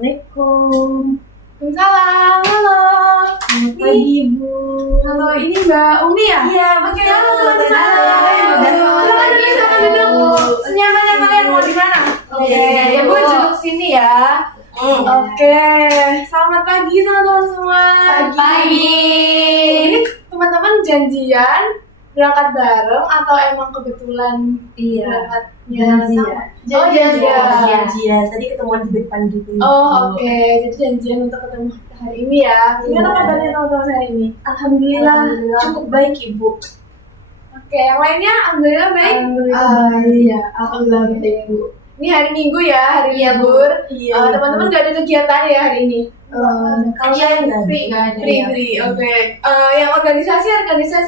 Assalamualaikum. Waalaikumsalam. Halo. Selamat pagi, Bu. Halo, ini Mbak Umi ya? Iya, Oke, betul. halo teman-teman. Selamat pagi, Silakan Bu. duduk. Senyamannya kalian mau di mana? Oke, Iya, Ibu Bu. duduk sini ya. Oke, selamat pagi teman-teman semua. Pagi. Ini teman-teman janjian berangkat bareng atau emang kebetulan berangkatnya sama? Oh, Janjian. Tadi ketemuan di depan gitu. Oh, oke. Jadi janjian untuk ketemu hari ini ya. Gimana Iya. kabarnya teman-teman hari ini? Alhamdulillah cukup baik, Ibu. Oke, yang lainnya alhamdulillah baik. Iya, alhamdulillah baik, Bu. Ini hari Minggu ya, hari Iya, Bu. libur. Iya, Teman-teman nggak ada kegiatan ya hari ini? kalau saya nggak free, ada. free. Oke. Yang organisasi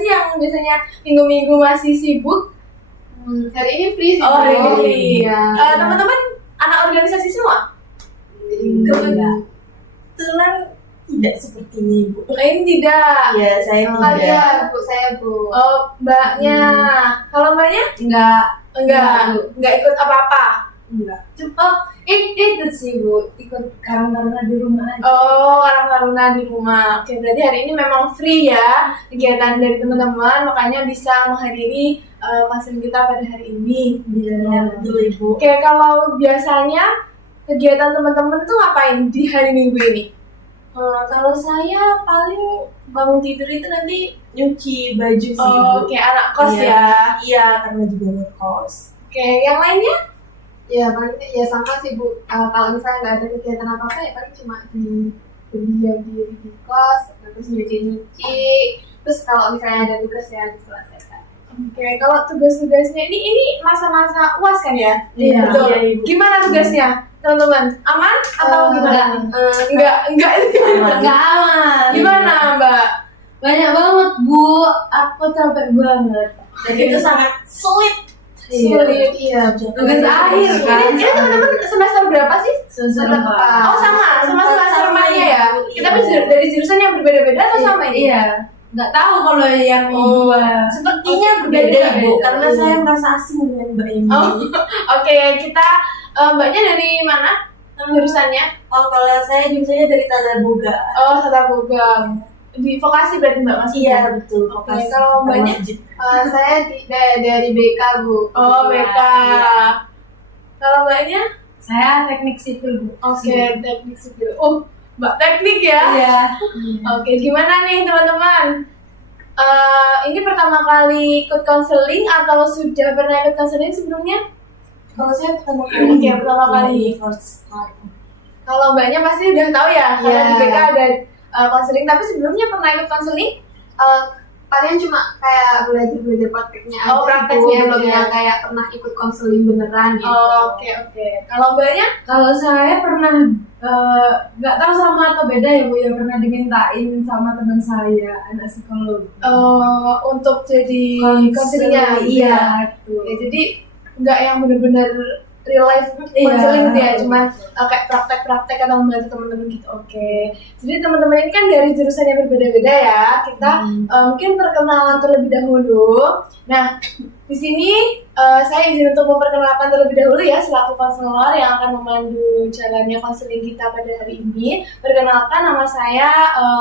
yang biasanya minggu-minggu masih sibuk. Hari ini free sih. Oh, hari ini free. Iya. Teman-teman anak organisasi semua? Kebetulan tidak seperti ini, Bu. Ini tidak. Iya, saya Oh, tidak. iya. Saya Bu. Oh, mbaknya. Kalau mbaknya? Enggak. Enggak ikut apa-apa. Enggak. Ikut sih Bu, ikut karena di rumah aja. Oh, Karang Taruna di rumah. Oke, berarti hari ini memang free ya kegiatan dari teman-teman, makanya bisa menghadiri konseling kita pada hari ini. Iya, betul, Ibu. Oke, kalau biasanya kegiatan teman-teman tuh ngapain di hari Minggu ini? Kalau saya paling bangun tidur itu nanti nyuci baju sih. Oh, Bu. kayak anak kos Iya. ya. Iya, karena juga ngekos. Oke, yang lainnya? Ya paling ya sama sih Bu. Kalau misalnya nggak ada kegiatan apa-apa ya paling cuma berdiam diri di kos, terus nyuci. Terus kalau misalnya ada tugas ya diselesaikan. Oke, kalau tugas-tugasnya ini masa-masa UAS kan ya? Iya. Betul. Iya, Ibu. Gimana tugasnya, teman-teman? Aman atau gimana? Enggak. Enggak aman. Gimana, Mbak? Banyak banget Bu, aku capek banget. Dan itu sangat sulit. Sulit. Iya. Tugas akhir kan? Ini teman-teman semester berapa sih? Semester Oh, sama semester semuanya ya? Iya. Kita pun dari jurusan yang berbeda-beda atau sama ini? Iya. Nggak tahu kalau yang dua. Sepertinya berbeda, Beda, Ibu, beda. karena saya merasa asing dengan Mbak ini. Oh, oke, kita Mbaknya dari mana jurusannya? Oh, kalau saya jurusannya dari Tata Boga. Oh, Tata Boga. Di vokasi berarti Mbak masih? Iya, betul. Oke, kalau Mbaknya? Saya dari BK Bu. Oh, BK. Kalau Mbaknya? Saya teknik sipil Bu. Oke, teknik sipil. Oh, Mbak teknik ya? Iya. Oke, gimana nih teman-teman? Ini pertama kali ikut konseling atau sudah pernah ikut konseling sebelumnya? Kalau saya pertama kali. Oke, pertama kali. First time. Kalau Mbaknya pasti udah tahu ya, karena Iya. di BK ada konseling. Tapi sebelumnya pernah ikut konseling? Paling cuma kayak belajar prakteknya aja. Oh, sih, prakteknya Bu. Belum aja. yang kayak pernah ikut konseling beneran gitu. Oke. Kalau Mbaknya? Kalau saya pernah nggak tahu sama atau beda ya Bu, ya pernah dimintain sama teman saya anak psikolog. Untuk jadi konselingnya? Iya. Gitu. Ya, jadi nggak yang benar-benar real life Iya. konseling gitu ya, cuman kayak praktek-praktek atau membantu teman-teman gitu. Oke. Jadi teman-teman ini kan dari jurusan yang berbeda-beda ya. Kita mungkin perkenalan terlebih dahulu. Nah, di sini saya izin untuk memperkenalkan terlebih dahulu ya selaku konselor yang akan memandu jalannya konseling kita pada hari ini. Perkenalkan, nama saya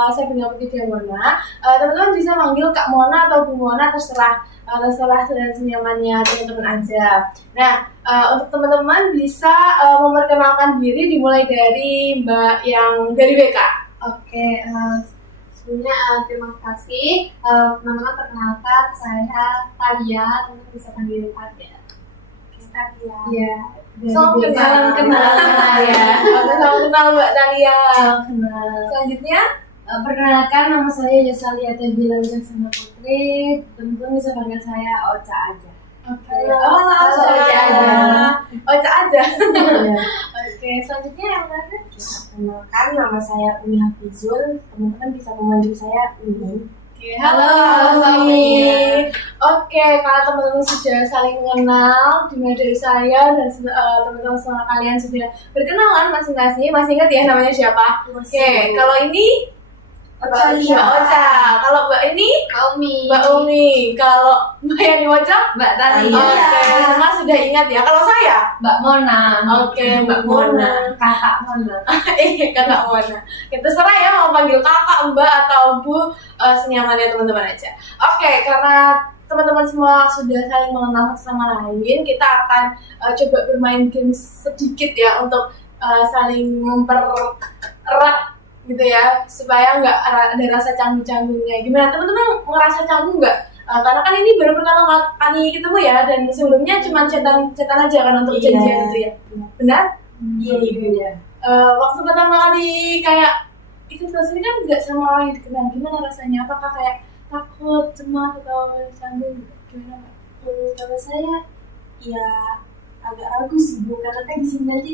Sabina Putri Diamona. Teman-teman bisa manggil Kak Mona atau Bu Mona, terserah dan senyamannya teman-teman aja. Nah, untuk teman-teman bisa memperkenalkan diri dimulai dari Mbak yang dari BK. Oke, sebelumnya terima kasih. Teman-teman perkenalkan saya Talia, teman-teman bisa panggil Talia. Talia. Iya. Salam kenal. ya. Salam kenal Mbak Talia. Selanjutnya, Perkenalkan, nama saya Yesalia Tebila Wijaksana Putri. Teman-teman bisa panggil saya Ocha aja. oke. Halo, Ocha Ocha aja. Ocha aja. Iya. Oke, selanjutnya yang mana? Perkenalkan, nama saya Umi Hafizul. Teman-teman bisa memanggil saya Umi. Oke, halo Mbak Umi. Oke, karena teman-teman sudah saling mengenal, dimulai dari saya dan teman-teman semua kalian sudah berkenalan masing-masing. Masih ingat ya namanya siapa? Oke, kalau ini Ocha Mbak Lia. Ocha. Kalau Mbak ini Umi. Mbak Umi. Kalau Mbak Yani Ocha Mbak Tania. Oke, semua sudah ingat ya. Kalau saya, Mbak Mona. oke, Mbak Mona. Kakak Mona. Kakak Mona. Ya, terserah ya mau panggil kakak, mbak, atau bu, senyamannya teman-teman aja. Oke, karena teman-teman semua sudah saling mengenal satu sama lain, kita akan coba bermain game sedikit ya untuk saling mempererat gitu ya, supaya nggak ada rasa canggung-canggungnya. Gimana teman-teman, ngerasa canggung nggak? Karena kan ini baru pertama kali ketemu ya, dan sebelumnya cuma chatan aja kan untuk Iya. janjian itu ya. Benar? Iya ibu. Waktu pertama kali kayak ikut kelas ini kan nggak sama orang yang dikenal, gimana rasanya? Apakah kayak takut, cemas, atau canggung? Gimana Mbak? Kalau saya ya agak ragu sih Bu, karena kan di sini nanti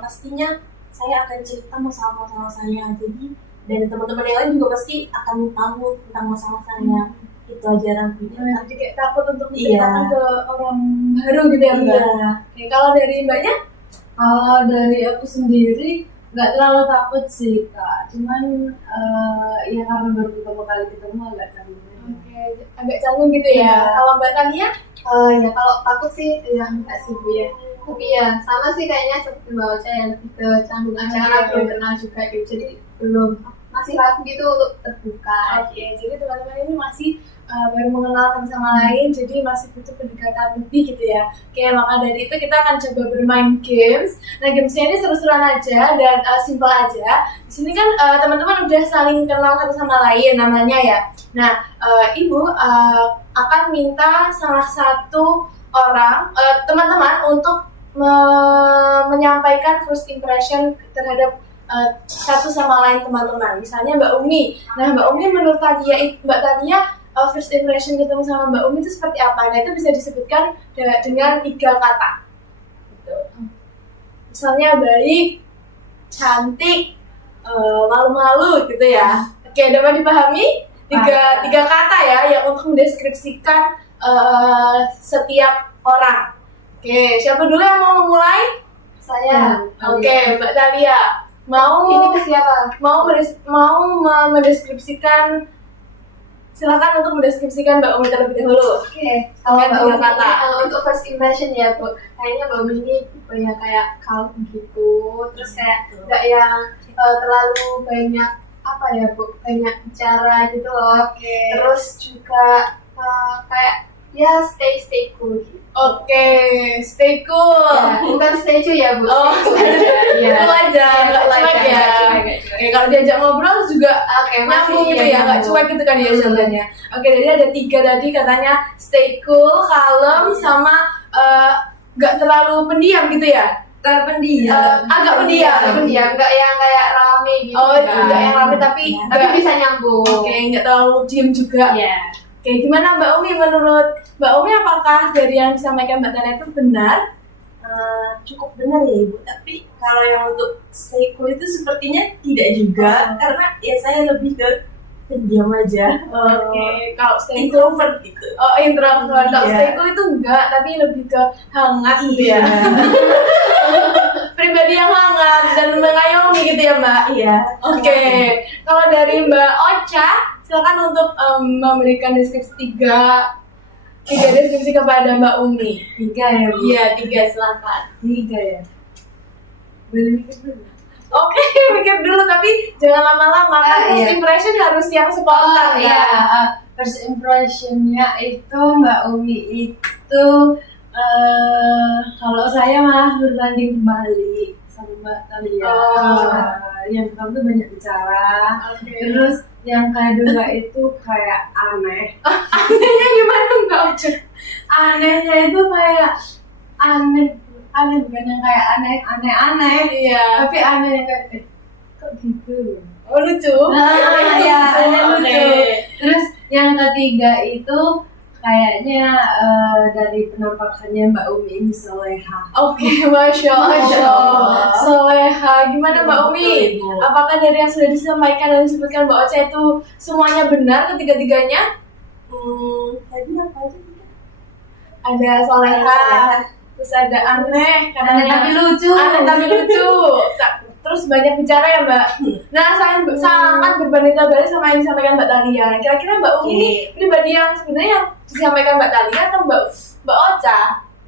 pastinya saya akan cerita masalah-masalah saya, jadi dan teman-teman yang lain juga pasti akan tahu tentang masalah saya. Itu aja ragunya. Jadi kayak takut untuk Iya. menceritakan ke orang baru gitu ya Mbak? Iya. Oke, kalau dari Mbaknya? Kalau dari aku sendiri nggak terlalu takut sih kak, cuman ya karena baru pertama kali ketemu agak canggung aja. Oke, agak canggung gitu ya. Iya. Kalau Mbak Tania? Ya kalau takut sih ya enggak sih Bu ya. Tapi ya sama sih kayaknya seperti Mbak Ocha yang lebih ke canggung aja karena Oke. belum kenal juga gitu. Jadi belum masih ragu gitu untuk terbuka. Oke, jadi teman-teman ini masih baru mengenal satu sama lain, jadi masih butuh pendekatan lebih gitu ya. Oke, maka dari itu kita akan coba bermain games. Nah, gamesnya ini seru-seruan aja dan simple aja. Di sini kan teman-teman udah saling kenal satu sama lain namanya ya. Nah, Ibu akan minta salah satu orang teman-teman untuk menyampaikan first impression terhadap satu sama lain teman-teman. Misalnya Mbak Umi. Nah, Mbak Umi menurut Mbak Tania first impression ketemu sama Mbak Umi itu seperti apa? Nah, itu bisa disebutkan dengan 3 kata. Gitu. Misalnya baik, cantik, malu-malu gitu ya. Oke, dapat dipahami? Tiga kata ya yang untuk mendeskripsikan setiap orang. Oke, siapa dulu yang mau memulai? Saya. Oke, Mbak Talia. Ini ke siapa? mau mendeskripsikan, silakan untuk mendeskripsikan Mbak Umi terlebih dahulu. Oke, kalau Dengan Mbak Umi 3 kata. untuk first impression ya Bu, kayaknya Mbak Umi ini tipe yang kayak calm gitu, terus kayak nggak yang terlalu banyak apa ya Bu, banyak bicara gitu loh. Terus juga kayak ya stay cool gitu. Oke, stay cool. Ya, bukan stay cuy ya Bu. Oh, stay cool aja. Iya. Cool aja, nggak Cool cuek aja, ya. nggak cuek, nggak cuek. Oke, kalau diajak ngobrol juga Oke, nyambung gitu iya, ya, nggak nyambung. cuek gitu kan ya jawabannya. Oke, jadi ada 3 tadi katanya stay cool, kalem, sama nggak terlalu pendiam gitu ya. Terpendiam. Agak pendiam. Pendiam, nggak yang kayak rame gitu. Oh, kan. nggak yang rame tapi Tapi bisa nyambung. Oke, nggak terlalu diem juga. Iya. Oke, gimana Mbak Umi, menurut Mbak Umi apakah dari yang disampaikan Mbak Tania itu benar? Cukup benar ya Ibu, tapi kalau yang untuk stay cool itu sepertinya tidak juga, karena ya saya lebih ke pendiam aja. Oke, kalau stay cool, Introvert gitu. oh introvert. Kalau Iya. stay cool itu enggak, tapi lebih ke hangat gitu ya. Pribadi yang hangat dan mengayomi gitu ya Mbak. Iya. Oke, kalau dari Mbak Ocha, silakan untuk memberikan deskripsi 3 deskripsi kepada Mbak Umi. 3 ya Bu? Iya, 3 silakan. 3 ya. Boleh mikir dulu? Oke, mikir dulu tapi jangan lama-lama. Kan first iya. impression harus yang spontan ya. ya. First impressionnya itu Mbak Umi itu kalau saya malah berbanding kembali sama Mbak Talia. Oh. Yang pertama tuh banyak bicara. Oke. Terus yang kedua itu kayak aneh. Anehnya gimana Mbak Ocha? Anehnya itu kayak aneh bukan yang kayak aneh, Iya. tapi aneh yang kayak kok gitu. Oh, lucu. Nah, ya, aneh lucu. Oke. Terus yang ketiga itu kayaknya dari penampakannya Mbak Umi ini soleha. Oke, Masya Allah. Soleha. Gimana Mbak Umi? Betul, Ibu. Apakah dari yang sudah disampaikan dan disebutkan Mbak Ocha itu semuanya benar ketiga-tiganya? Tadi apa aja? Ada soleha, terus ada aneh, Aneh tapi lucu. Aneh tapi lucu. Terus banyak bicara ya Mbak? Nah, sangat berbanding terbalik sama yang disampaikan Mbak Talia. Kira-kira Mbak Umi ini pribadi yang sebenarnya yang disampaikan Mbak Talia atau Mbak Ocha?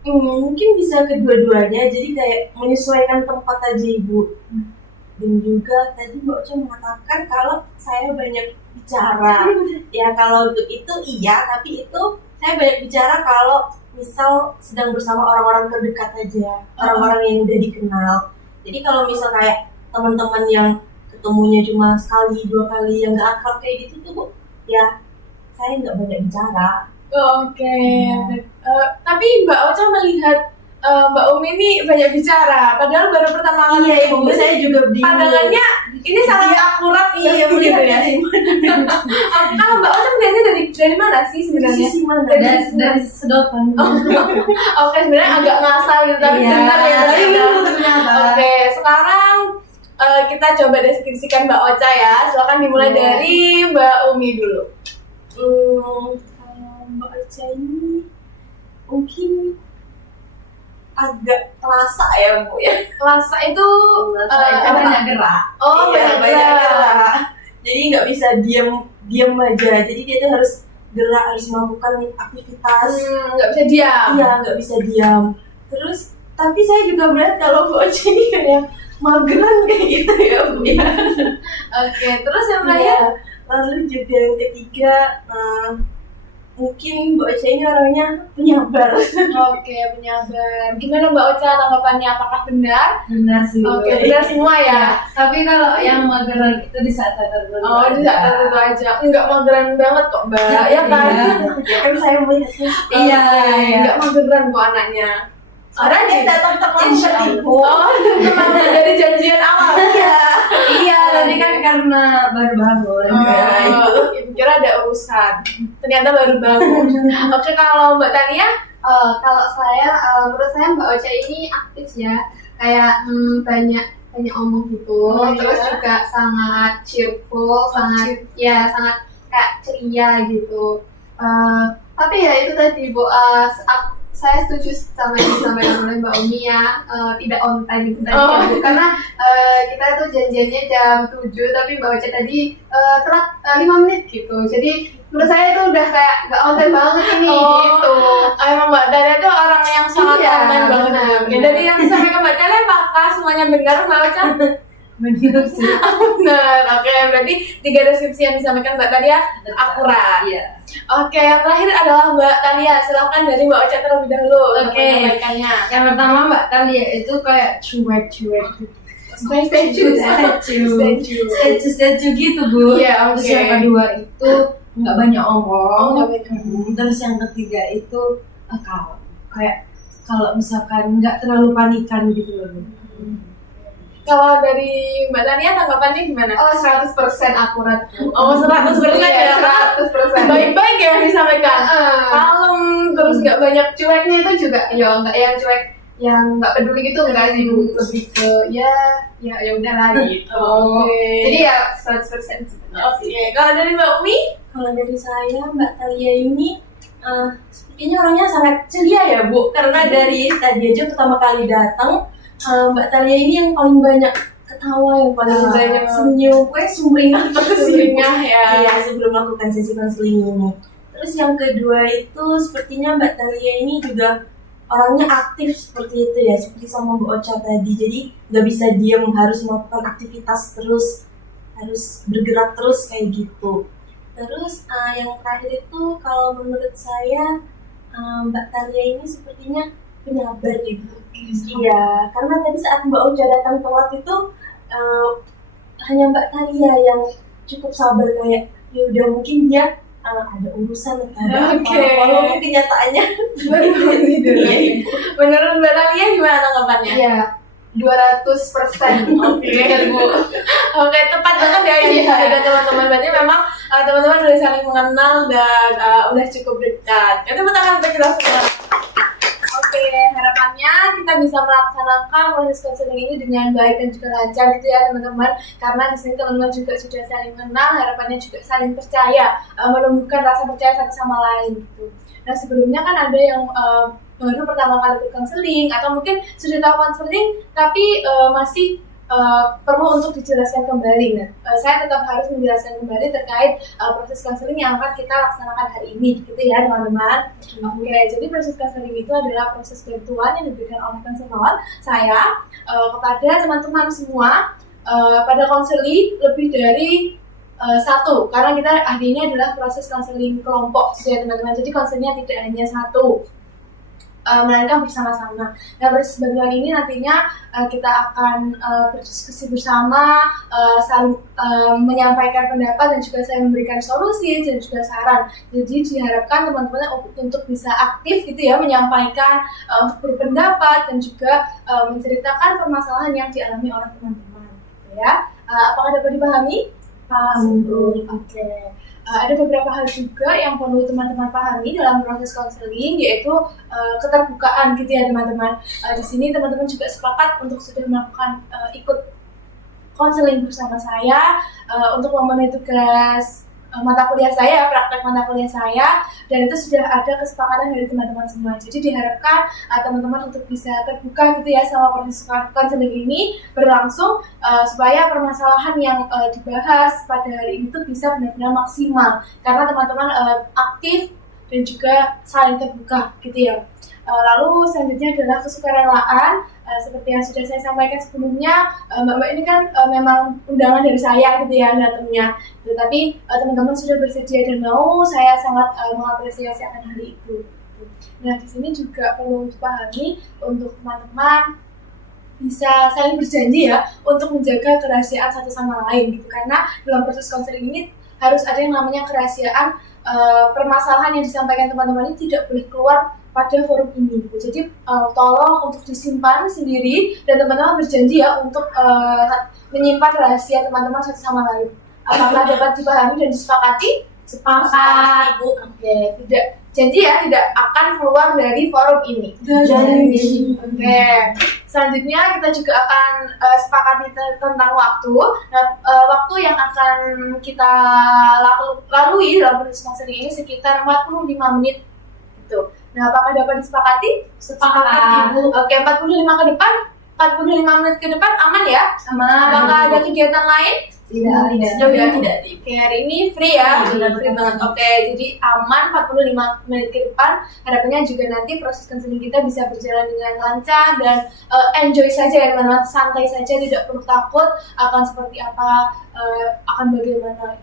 Mungkin bisa kedua-duanya, jadi kayak menyesuaikan tempat aja Ibu. Dan juga tadi Mbak Ocha mengatakan kalau saya banyak bicara. Ya kalau untuk itu iya, tapi itu saya banyak bicara kalau misal sedang bersama orang-orang terdekat aja, orang-orang yang udah dikenal. Jadi kalau misal kayak teman-teman yang ketemunya cuma sekali, 2 kali, yang gak akrab kayak gitu tuh Bu, ya saya nggak banyak bicara. Oke. Tapi Mbak Ocha melihat Mbak Umi ini banyak bicara, padahal baru pertama kali. Iya Ibu, saya juga bingung. Pandangannya ini sangat akurat Iya gitu begitu ya. ya. Kalau Mbak Ocha melihatnya dari mana sih sebenarnya? Sisi mana? Dari sedotan. Oke, sebenarnya agak ngasal gitu, tapi Iya. benar ya ternyata. Ternyata. Oke, sekarang kita coba deskripsikan Mbak Ocha ya. Silakan dimulai dari Mbak Umi dulu. Kalau Mbak Ocha ini mungkin agak terasa ya Bu ya. Rasa itu apa? banyak gerak. Oh, Iya, banyak gerak. Jadi nggak bisa diam aja. Jadi dia tuh harus gerak, harus melakukan aktivitas. Nggak bisa diam. Iya, nggak bisa diam. Terus tapi saya juga melihat kalau Bu Ocha ini kayak mageran kayak gitu ya Bu ya. Oke, terus yang Iya. terakhir? Lalu juga yang ketiga, mungkin Mbak Ocha ini orangnya penyabar. Oke, penyabar. Gimana Mbak Ocha tanggapannya? Apakah benar? Benar sih. Oke, benar semua ya. Tapi kalau yang mageran itu di saat tertentu. Oh, di saat tertentu aja. Enggak mageran banget kok, Mbak. Ya kan? Ya kan saya melihatnya. Iya. Enggak mageran kok anaknya. Orang dia datang teman tertipu. Oh, teman dari janjian awal. Iya. Tadi kan karena baru bangun. Oh, kira ada urusan. Ternyata baru bangun. Oke, kalau Mbak Tania? Kalau saya, menurut saya Mbak Ocha ini aktif ya, kayak banyak omong gitu, Oh, terus iya? juga sangat cheerful, sangat kayak ceria gitu. Tapi ya itu tadi Bu, saya setuju sama yang disampaikan oleh Mbak Umi ya, tidak on time itu tadi ya, Bu. Karena kita tuh janjiannya jam 7, tapi Mbak Ocha tadi telat 5 menit gitu. Jadi menurut saya itu udah kayak nggak on time banget ini gitu. Emang Mbak Tania tuh orang yang sangat Iya, online banget. benar, Oke, benar. dari yang disampaikan Mbak Tania, apakah semuanya benar Mbak Ocha? Benar sih. Benar. Oke, berarti 3 deskripsi yang disampaikan Mbak Tania akurat. Iya. Oke, yang terakhir adalah Mbak Talia. Silakan dari Mbak Ocha terlebih dahulu untuk Oke. menyampaikannya. Yang pertama Mbak Talia itu kayak cuek-cuek gitu. Statue gitu Bu. Iya, Terus oke. yang kedua itu nggak banyak omong. Oh, nggak banyak Terus yang ketiga itu kalem. Kayak kalau misalkan nggak terlalu panikan gitu loh Bu. Kalau dari Mbak Tania tanggapannya gimana? Oh, 100% akurat. Oh, 100% ya. Iya, 100%. Baik-baik ya yang disampaikan. Heeh. Kalem, terus nggak banyak Cueknya itu juga ya nggak yang cuek yang nggak peduli gitu, enggak sih Bu, lebih ke ya udahlah gitu. Oke. Jadi ya 100% sebenarnya sih. Oke, kalau dari Mbak Umi? Kalau dari saya, Mbak Talia ini sepertinya orangnya sangat ceria ya Bu. Karena dari tadi aja pertama kali datang, Mbak Talia ini yang paling banyak ketawa, yang paling banyak senyum, pokoknya sumringah terus Sumringah ya. Iya, sebelum melakukan sesi konseling ini. Terus yang kedua itu sepertinya Mbak Talia ini juga orangnya aktif seperti itu ya, seperti sama Mbak Ocha tadi. Jadi nggak bisa diam, harus melakukan aktivitas terus, harus bergerak terus kayak gitu. Terus yang terakhir itu kalau menurut saya Mbak Talia ini sepertinya penyabar Ibu. Iya, karena tadi saat Mbak Ocha datang telat itu hanya Mbak Talia yang cukup sabar, kayak ya udah mungkin dia ada urusan atau ada apa. Oke. Walaupun kenyataannya Gitu. iya Ibu. Menurut Mbak Talia gimana tanggapannya? Iya, 200%. Oke, Bu. Oke, tepat banget ya yang Iya. disampaikan teman-teman. Berarti memang teman-teman sudah saling mengenal dan udah cukup dekat. Itu pertama untuk kita semua. Oke, harapannya kita bisa melaksanakan proses konseling ini dengan baik dan juga lancar gitu ya teman-teman. Karena di sini teman-teman juga sudah saling kenal, harapannya juga saling percaya, menumbuhkan rasa percaya satu sama lain gitu. Nah sebelumnya kan ada yang baru pertama kali ikut konseling atau mungkin sudah tahu konseling tapi masih perlu untuk dijelaskan kembali. Nah, saya tetap harus menjelaskan kembali terkait proses konseling yang akan kita laksanakan hari ini, gitu ya teman-teman. Oke, jadi proses konseling itu adalah proses bantuan yang diberikan oleh konselor saya kepada teman-teman semua pada konseling lebih dari satu, karena kita hari ini adalah proses konseling kelompok, gitu ya teman-teman. Jadi konselingnya tidak hanya satu, melainkan bersama-sama. Nah, proses bantuan ini nantinya kita akan berdiskusi bersama, saling menyampaikan pendapat dan juga saya memberikan solusi dan juga saran. Jadi diharapkan teman-teman untuk bisa aktif gitu ya, menyampaikan, untuk berpendapat dan juga menceritakan permasalahan yang dialami oleh teman-teman, gitu ya. Apakah dapat dipahami? Paham. Oke. Ada beberapa hal juga yang perlu teman-teman pahami dalam proses konseling, yaitu keterbukaan gitu ya teman-teman. Di sini teman-teman juga sepakat untuk sudah melakukan ikut konseling bersama saya untuk memenuhi tugas mata kuliah saya, praktek mata kuliah saya, dan itu sudah ada kesepakatan dari teman-teman semua. Jadi diharapkan teman-teman untuk bisa terbuka gitu ya sama proses konseling ini berlangsung, supaya permasalahan yang dibahas pada hari ini tuh bisa benar-benar maksimal, karena teman-teman aktif dan juga saling terbuka gitu ya. Lalu selanjutnya adalah kesukarelaan. Seperti yang sudah saya sampaikan sebelumnya, Mbak ini kan memang undangan dari saya gitu ya datangnya. Tetapi teman-teman sudah bersedia dan mau, saya sangat mengapresiasi akan hal itu. Nah, di sini juga perlu dipahami untuk teman-teman bisa saling berjanji ya untuk menjaga kerahasiaan satu sama lain gitu. Karena dalam proses konseling ini harus ada yang namanya kerahasiaan. Permasalahan yang disampaikan teman-teman ini tidak boleh keluar pada forum ini gitu. Jadi tolong untuk disimpan sendiri dan teman-teman berjanji ya untuk menyimpan rahasia teman-teman satu sama lain. Apakah dapat dipahami dan disepakati? Sepakat, Ibu. Oke, tidak janji ya tidak akan keluar dari forum ini. Janji. Oke. Selanjutnya kita juga akan sepakati tentang waktu. Nah, waktu yang akan kita lalui dalam proses konseling ini sekitar 45 menit gitu. Nah, apakah dapat disepakati? Sepakat. Ibu. Oke, 45 ke depan, 45 menit ke depan aman ya? Aman. Apakah ada kegiatan lain? Tidak. Tidak. Oke, hari ini free ya? Free banget. Oke, jadi aman 45 menit ke depan. Harapannya juga nanti proses konseling kita bisa berjalan dengan lancar dan enjoy saja ya teman-teman, santai saja, tidak perlu takut akan seperti apa, akan bagaimana.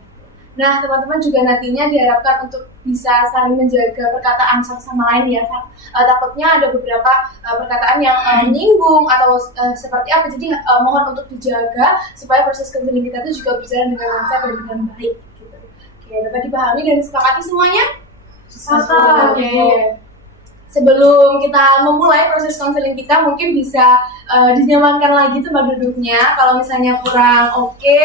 Nah, teman-teman juga nantinya diharapkan untuk bisa saling menjaga perkataan satu sama lain ya. Takutnya ada beberapa perkataan yang menyinggung atau seperti apa. Jadi mohon untuk dijaga supaya proses konseling kita itu juga berjalan dengan lancar dan dengan baik gitu. Oke, dapat dipahami dan disepakati semuanya? Sepakat. Oke. Sebelum kita memulai proses konseling kita, mungkin bisa dinyamankan lagi tempat duduknya. Kalau misalnya kurang oke,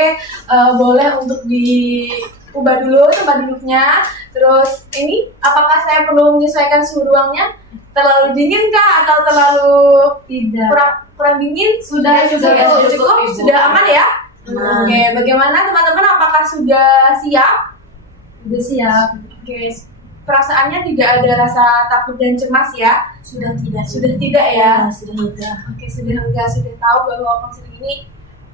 boleh untuk diubah dulu tempat duduknya. Terus ini, apakah saya perlu menyesuaikan suhu ruangnya? Terlalu dingin kah atau terlalu Tidak. kurang dingin? Sudah Sudah cukup? Ibu. Sudah aman ya? Aman. Oke, bagaimana teman-teman? Apakah sudah siap? Sudah siap. Oke, perasaannya tidak ada rasa takut dan cemas ya? Sudah tidak. Sudah tidak ya? Sudah lega. Oke, sudah tahu bahwa konseling ini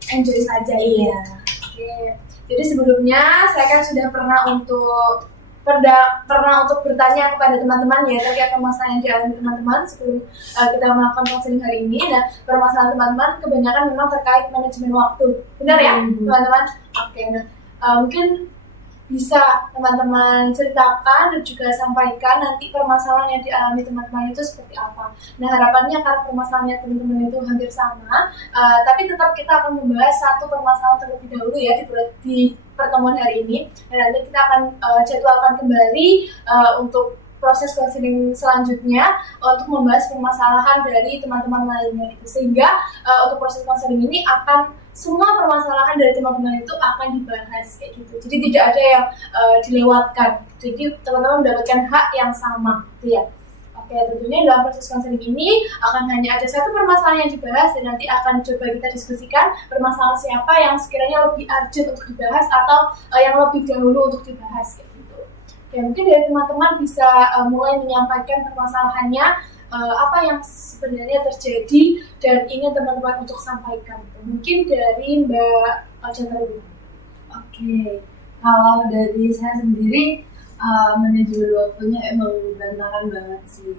enjoy saja ya. Iya. Oke, jadi sebelumnya saya kan sudah pernah untuk bertanya kepada teman-teman ya terkait permasalahan yang dialami teman-teman sebelum kita melakukan konseling hari ini. Dan permasalahan teman-teman kebanyakan memang terkait manajemen waktu, benar ya teman-teman? Oke, nah mungkin bisa teman-teman ceritakan dan juga sampaikan nanti permasalahan yang dialami teman-teman itu seperti apa. Nah, harapannya karena permasalahannya teman-teman itu hampir sama, tapi tetap kita akan membahas satu permasalahan terlebih dahulu ya di pertemuan hari ini. Dan nanti kita akan jadwalkan kembali untuk proses konseling selanjutnya untuk membahas permasalahan dari teman-teman lainnya gitu. Sehingga untuk proses konseling ini akan semua permasalahan dari teman-teman itu akan dibahas kayak gitu. Jadi tidak ada yang dilewatkan. Jadi teman-teman mendapatkan hak yang sama gitu ya. Oke, tentunya dalam proses konseling ini akan hanya ada satu permasalahan yang dibahas dan nanti akan coba kita diskusikan permasalahan siapa yang sekiranya lebih urgent untuk dibahas atau yang lebih dahulu untuk dibahas kayak gitu. Oke, mungkin dari teman-teman bisa mulai menyampaikan permasalahannya apa yang sebenarnya terjadi dan ingin teman-teman untuk sampaikan. Mungkin dari Mbak Ocha terlebih. Oke, kalau dari saya sendiri manajemen waktunya emang berantakan banget sih.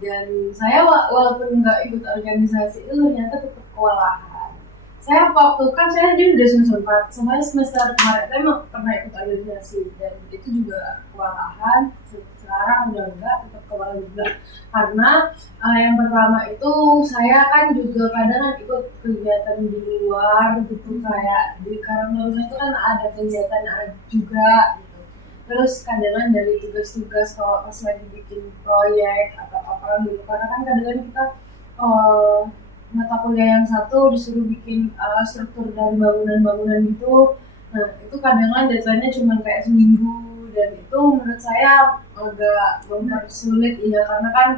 Dan saya walaupun nggak ikut organisasi itu ternyata tetap kewalahan. Saya waktu kan saya jadi udah semester 4, sampai semester kemarin saya emang pernah ikut organisasi dan itu juga kewalahan. Sekarang udah enggak, tetap kewalahan juga. Karena yang pertama itu saya kan juga kadang ikut kegiatan di luar gitu, kayak di Karangtaruna itu kan ada kegiatan juga gitu. Terus kadang dari tugas-tugas kalau pas lagi bikin proyek atau apa gitu, karena kan kadang kita mata kuliah yang satu disuruh bikin struktur dari bangunan-bangunan gitu. Nah itu kadang deadline-nya cuma kayak seminggu dan itu menurut saya agak mempersulit ya, karena kan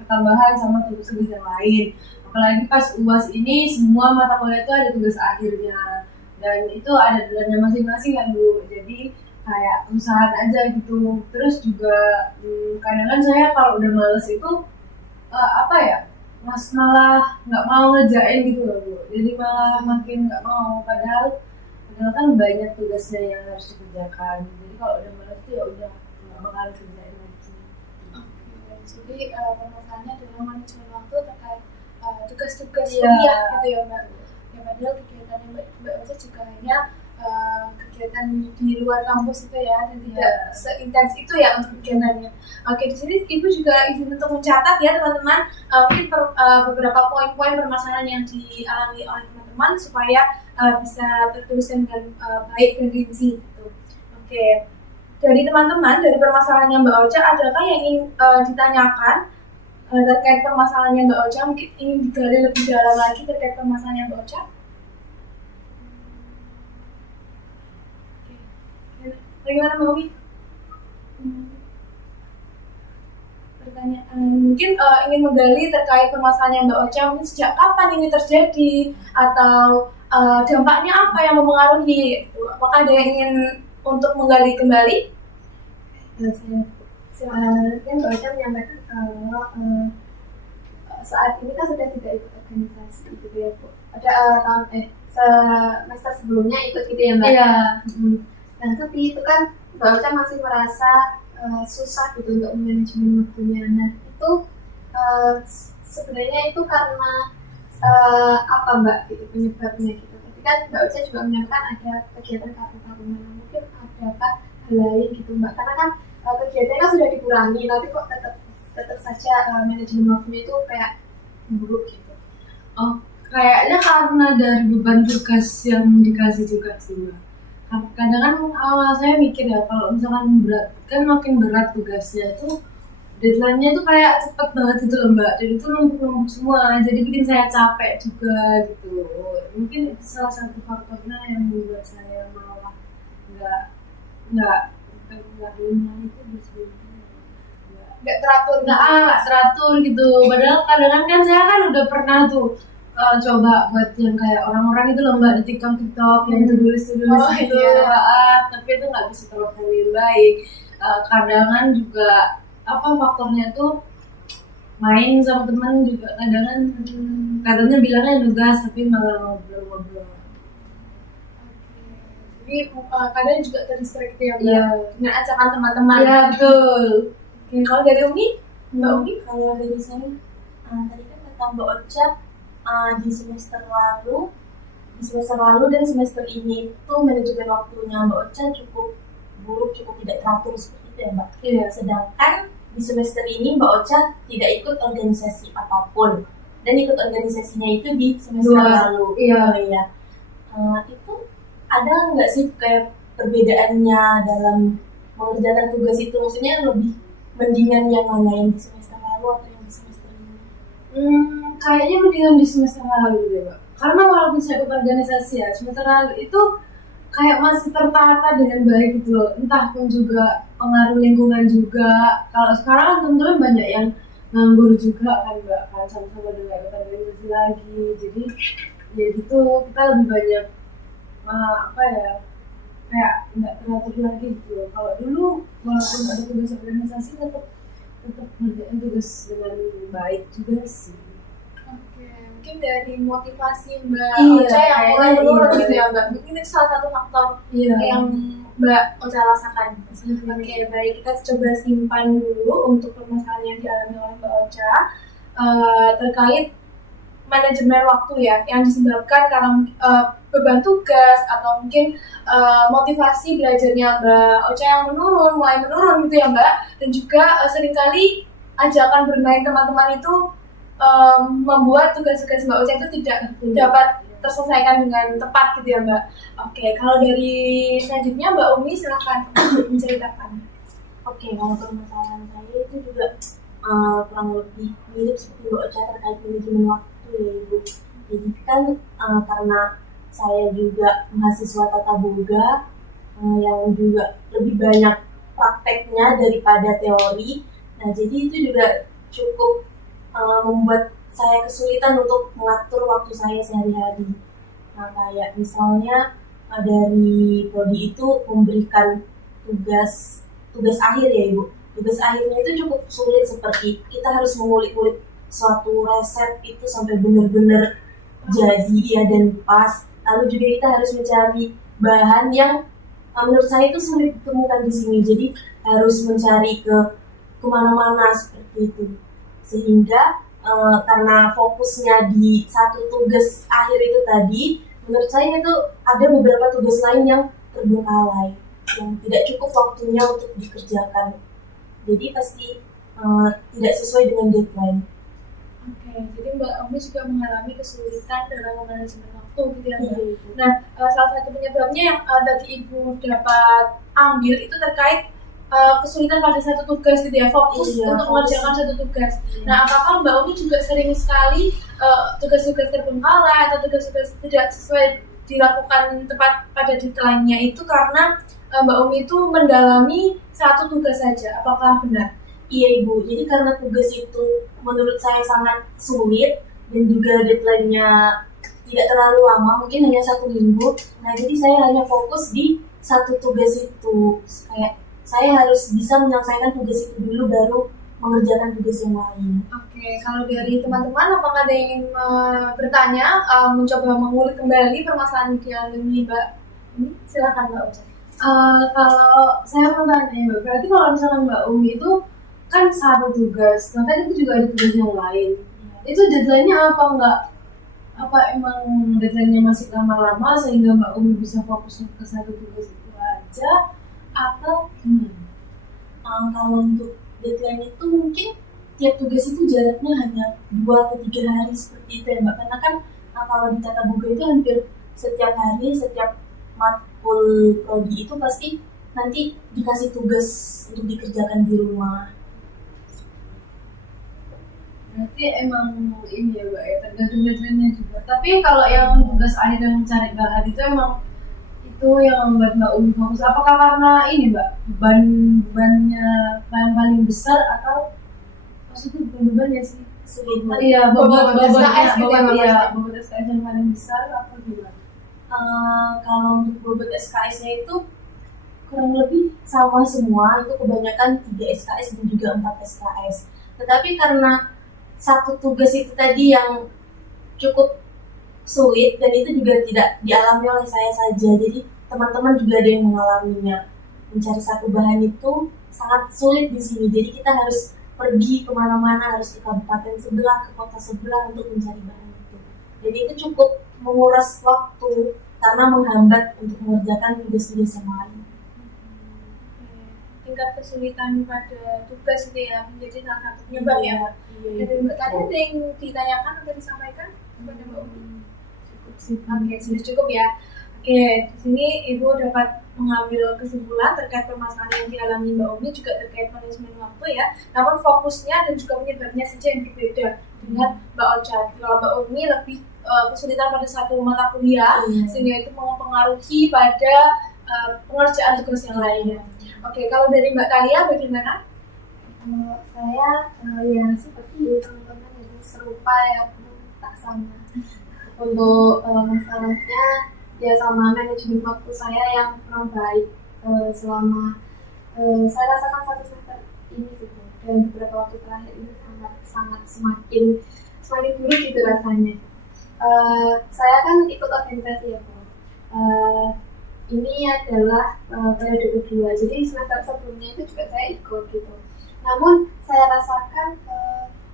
ketambahan sama tugas-tugas yang lain. Apalagi pas UAS ini semua mata kuliah itu ada tugas akhirnya dan itu ada deadline-nya masing-masing kan Bu. Jadi kayak usahaan aja gitu. Terus juga kadang saya kalau udah males itu malah nggak mau ngerjain gitu loh Bu. Jadi malah makin nggak mau, padahal kan banyak tugasnya yang harus dikerjakan. Jadi kalau udah males ya udah nggak bakal kerjain lagi. Jadi permasalahannya dalam manajemen waktu terkait tugas-tugas kuliah gitu ya Mbak. Ya padahal kegiatan Mbak Ocha juga hanya kegiatan di luar kampus itu ya, dan tidak seintens itu ya untuk kegiatannya. Oke, di sini Ibu juga izin untuk mencatat ya teman-teman, mungkin beberapa poin-poin permasalahan yang dialami oleh teman-teman supaya bisa tertuliskan dengan baik dan rinci gitu. Oke, dari teman-teman, dari permasalahannya Mbak Ocha, adakah yang ingin ditanyakan terkait permasalahannya Mbak Ocha? Mungkin ingin digali lebih dalam lagi terkait permasalahannya Mbak Ocha? Bagaimana Mbak Umi? Pertanyaan mungkin ingin menggali terkait permasalahan Mbak Ocha, mungkin sejak kapan ini terjadi atau dampaknya apa yang mempengaruhi? Apakah ada yang ingin untuk menggali kembali? Kan Mbak Ocha menyampaikan kalau saat ini kan sudah tidak ikut organisasi gitu ya Bu. Ada semester sebelumnya ikut gitu ya Mbak? Iya. Nah tapi itu kan Mbak Ocha masih merasa susah gitu untuk manajemen waktunya. Nah itu sebenarnya itu karena apa Mbak gitu penyebabnya gitu. Tapi kan Mbak Ocha juga menyampaikan ada kegiatan Karangtaruna. Mungkin adakah hal lain gitu Mbak? Karena kan kegiatannya kan sudah dikurangi, tapi kok tetap saja manajemen waktunya itu kayak buruk gitu. Oh, kayaknya karena dari beban tugas yang dikasih juga sih Mbak. Kadang kan awal saya mikir ya, kalau misalkan berat, kan makin berat tugasnya itu deadline-nya tuh kayak cepet banget gitu loh Mbak, dan itu numpuk-numpuk semua, jadi bikin saya capek juga gitu. Mungkin itu salah satu faktornya yang membuat saya malah nggak lima itu sebelumnya Nggak teratur? nggak teratur gitu. Padahal kadang kan saya kan udah pernah tuh coba buat yang kayak orang-orang itu loh Mbak di TikTok yang tulis gitu, tapi itu nggak bisa terlaksana dengan baik. Kadang juga faktornya tuh main sama teman juga, katanya bilangnya nugas tapi malah ngobrol-ngobrol. Jadi kadang juga terdistract ya Mbak, dengan ajakan teman-teman. Iya betul. Oke, kalau dari Umi, Mbak Umi? Kalau dari saya, tadi kan kata Mbak Ocha, di semester lalu dan semester ini itu manajemen waktunya Mbak Ocha cukup buruk, cukup tidak teratur seperti itu ya Mbak. Iya. Sedangkan di semester ini Mbak Ocha tidak ikut organisasi apapun, dan ikut organisasinya itu di semester lalu. Iya. Itu ada nggak sih kayak perbedaannya dalam mengerjakan tugas itu? Maksudnya lebih mendingan yang mana, yang di semester lalu atau yang di semester ini? Kayaknya mendingan di semester lalu deh Mbak. Karena walaupun saya ikut organisasi ya, semester lalu itu kayak masih tertata dengan baik gitu loh. Entah pun juga pengaruh lingkungan juga. Kalau sekarang kan teman-teman banyak yang nganggur juga kan Mbak, kan sama-sama udah gak ikut organisasi lagi. Jadi ya gitu, kita lebih banyak kayak nggak teratur lagi gitu loh. Kalau dulu walaupun ada tugas organisasi tetap tetap ngerjain tugas dengan baik juga sih. Oke, mungkin dari motivasi Mbak Iya, Ocha yang mulai kayaknya menurun iya. gitu ya Mbak. Mungkin itu salah satu faktor Iya. yang Mbak Ocha rasakan. Oke, baik, kita coba simpan dulu untuk permasalahan yang dialami oleh Mbak Ocha terkait manajemen waktu ya, yang disebabkan karena beban tugas atau mungkin motivasi belajarnya Mbak Ocha yang mulai menurun gitu ya Mbak, dan juga seringkali ajakan bermain teman-teman itu membuat tugas-tugas Mbak Ocha itu tidak dapat terselesaikan dengan tepat gitu ya Mbak. Oke, kalau dari selanjutnya Mbak Umi silakan menceritakan. Oke, kalau permasalahan saya itu juga kurang lebih mirip seperti Mbak Ocha terkait manajemen waktu ya Ibu. Jadi kan karena saya juga mahasiswa tata boga yang juga lebih banyak prakteknya daripada teori. Nah, jadi itu juga cukup membuat saya kesulitan untuk mengatur waktu saya sehari-hari. Nah, kayak misalnya dari prodi itu memberikan tugas akhir ya Ibu. Tugas akhirnya itu cukup sulit, seperti kita harus mengulik-ulik suatu resep itu sampai benar-benar jadi ya dan pas. Lalu juga kita harus mencari bahan yang menurut saya itu sulit ditemukan di sini. Jadi harus mencari ke kemana-mana seperti itu. Sehingga karena fokusnya di satu tugas akhir itu tadi, menurut saya itu ada beberapa tugas lain yang terbengkalai, yang tidak cukup waktunya untuk dikerjakan. Jadi pasti tidak sesuai dengan deadline. Oke, jadi Mbak Umi juga mengalami kesulitan dalam manajemen waktu gitu ya Mbak. Iya. Nah, salah satu penyebabnya yang tadi Ibu dapat ambil itu terkait kesulitan pada satu tugas gitu ya, fokus Iya, untuk fokus. mengerjakan satu tugas. Iya. Nah, apakah Mbak Umi juga sering sekali tugas-tugas terbengkalai atau tugas-tugas tidak sesuai dilakukan tepat pada deadline-nya itu karena Mbak Umi itu mendalami satu tugas saja? Apakah benar? Iya Ibu, jadi karena tugas itu menurut saya sangat sulit dan juga deadline-nya tidak terlalu lama, mungkin hanya 1 minggu. Nah, jadi saya hanya fokus di satu tugas itu. Kayak saya harus bisa menyelesaikan tugas itu dulu baru mengerjakan tugas yang lain. Oke, kalau dari teman-teman apakah ada yang ingin bertanya, mencoba mengulik kembali permasalahan yang dialami Mbak ini? Silakan Mbak Ocha. Kalau saya mau tanya Mbak, berarti kalau misalkan Mbak Umi itu kan satu tugas, nah kan itu juga ada tugas yang lain. Itu deadline-nya apa enggak? Apa emang deadline-nya masih lama-lama sehingga Mbak Umi bisa fokus ke satu tugas itu aja? Atau gimana? Kalau untuk deadline itu mungkin tiap tugas itu jaraknya hanya 2 atau 3 hari seperti itu ya Mbak. Karena kan kalau di tata boga itu hampir setiap hari, setiap matkul prodi itu pasti nanti dikasih tugas untuk dikerjakan di rumah. Berarti emang ini ya Mbak ya, tergantung deadline-nya juga. Tapi kalau yang tugas akhir yang mencari bahan itu emang itu yang membuat Mbak Umi fokus. Apakah karena ini Mbak, bebannya yang paling besar atau maksudnya bukan beban ya sih? Sulit. Iya, Bobot SKS gitu ya, Mbak? iya, bobot SKS yang paling besar atau gimana? Kalau untuk bobot SKS-nya itu kurang lebih sama semua, itu kebanyakan 3 SKS dan juga 4 SKS. Tetapi karena satu tugas itu tadi yang cukup sulit dan itu juga tidak dialami oleh saya saja, jadi teman-teman juga ada yang mengalaminya. Mencari satu bahan itu sangat sulit di sini, jadi kita harus pergi kemana-mana, harus ke kabupaten sebelah, ke kota sebelah untuk mencari bahan itu. Jadi itu cukup menguras waktu karena menghambat untuk mengerjakan tugas-tugas yang lain. Tingkat kesulitan pada tugas itu ya menjadi salah satu penyebab ya Mbak. Dari Mbak tadi ada yang ditanyakan atau disampaikan kepada Mbak Umi? Oke, sudah cukup ya. Oke, di sini Ibu dapat mengambil kesimpulan terkait permasalahan yang dialami Mbak Umi juga terkait manajemen waktu ya. Namun fokusnya dan juga penyebabnya saja yang berbeda dengan Mbak Ocha. Kalau Mbak Umi lebih kesulitan pada satu mata kuliah, sehingga itu mempengaruhi pada pengerjaan tugas yang lainnya. Oke, kalau dari Mbak Talia bagaimana? Saya ya seperti teman-teman yang serupa ya, tak sama. Untuk masalahnya ya sama manajemen waktu saya yang kurang baik selama saya rasakan satu semester ini gitu. dalam beberapa waktu terakhir ini sangat semakin buruk gitu rasanya. Saya kan ikut organisasi ya, Bu. Ini adalah periode kedua, jadi semester sebelumnya itu juga saya ikut gitu. Namun saya rasakan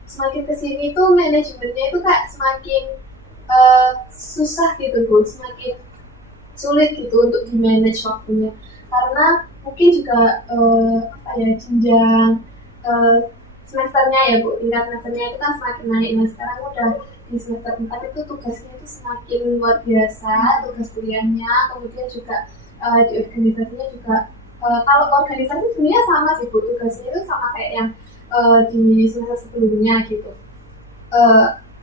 semakin kesini tuh manajemennya itu kayak semakin susah gitu, Bu, semakin sulit gitu untuk di manage waktunya, karena mungkin juga jenjang semesternya ya, Bu, tingkat semesternya itu kan semakin naik. Nah sekarang udah di semester 4 itu tugasnya itu semakin luar biasa, tugas kuliahnya, kemudian juga di organisasinya juga kalau organisasi sebenarnya sama sih, Bu, tugasnya itu sama kayak yang di semester sebelumnya gitu.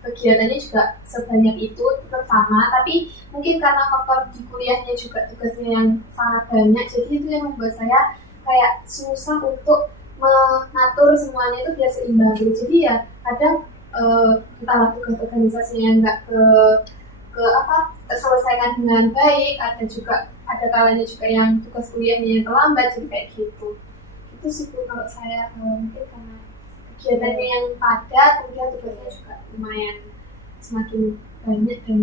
Kegiatannya juga sebanyak itu, tetap sama, tapi mungkin karena faktor di kuliahnya juga tugasnya yang sangat banyak, jadi itu yang membuat saya kayak susah untuk mengatur semuanya itu biar seimbang gitu. Jadi ya kadang entahlah tugas organisasinya nggak terselesaikan dengan baik, ada kalanya juga yang tugas kuliahnya yang terlambat, jadi kayak gitu. Itu sih, Bu, kalau saya mungkin karena kegiatannya yang padat, kemudian tugasnya juga lumayan semakin banyak dan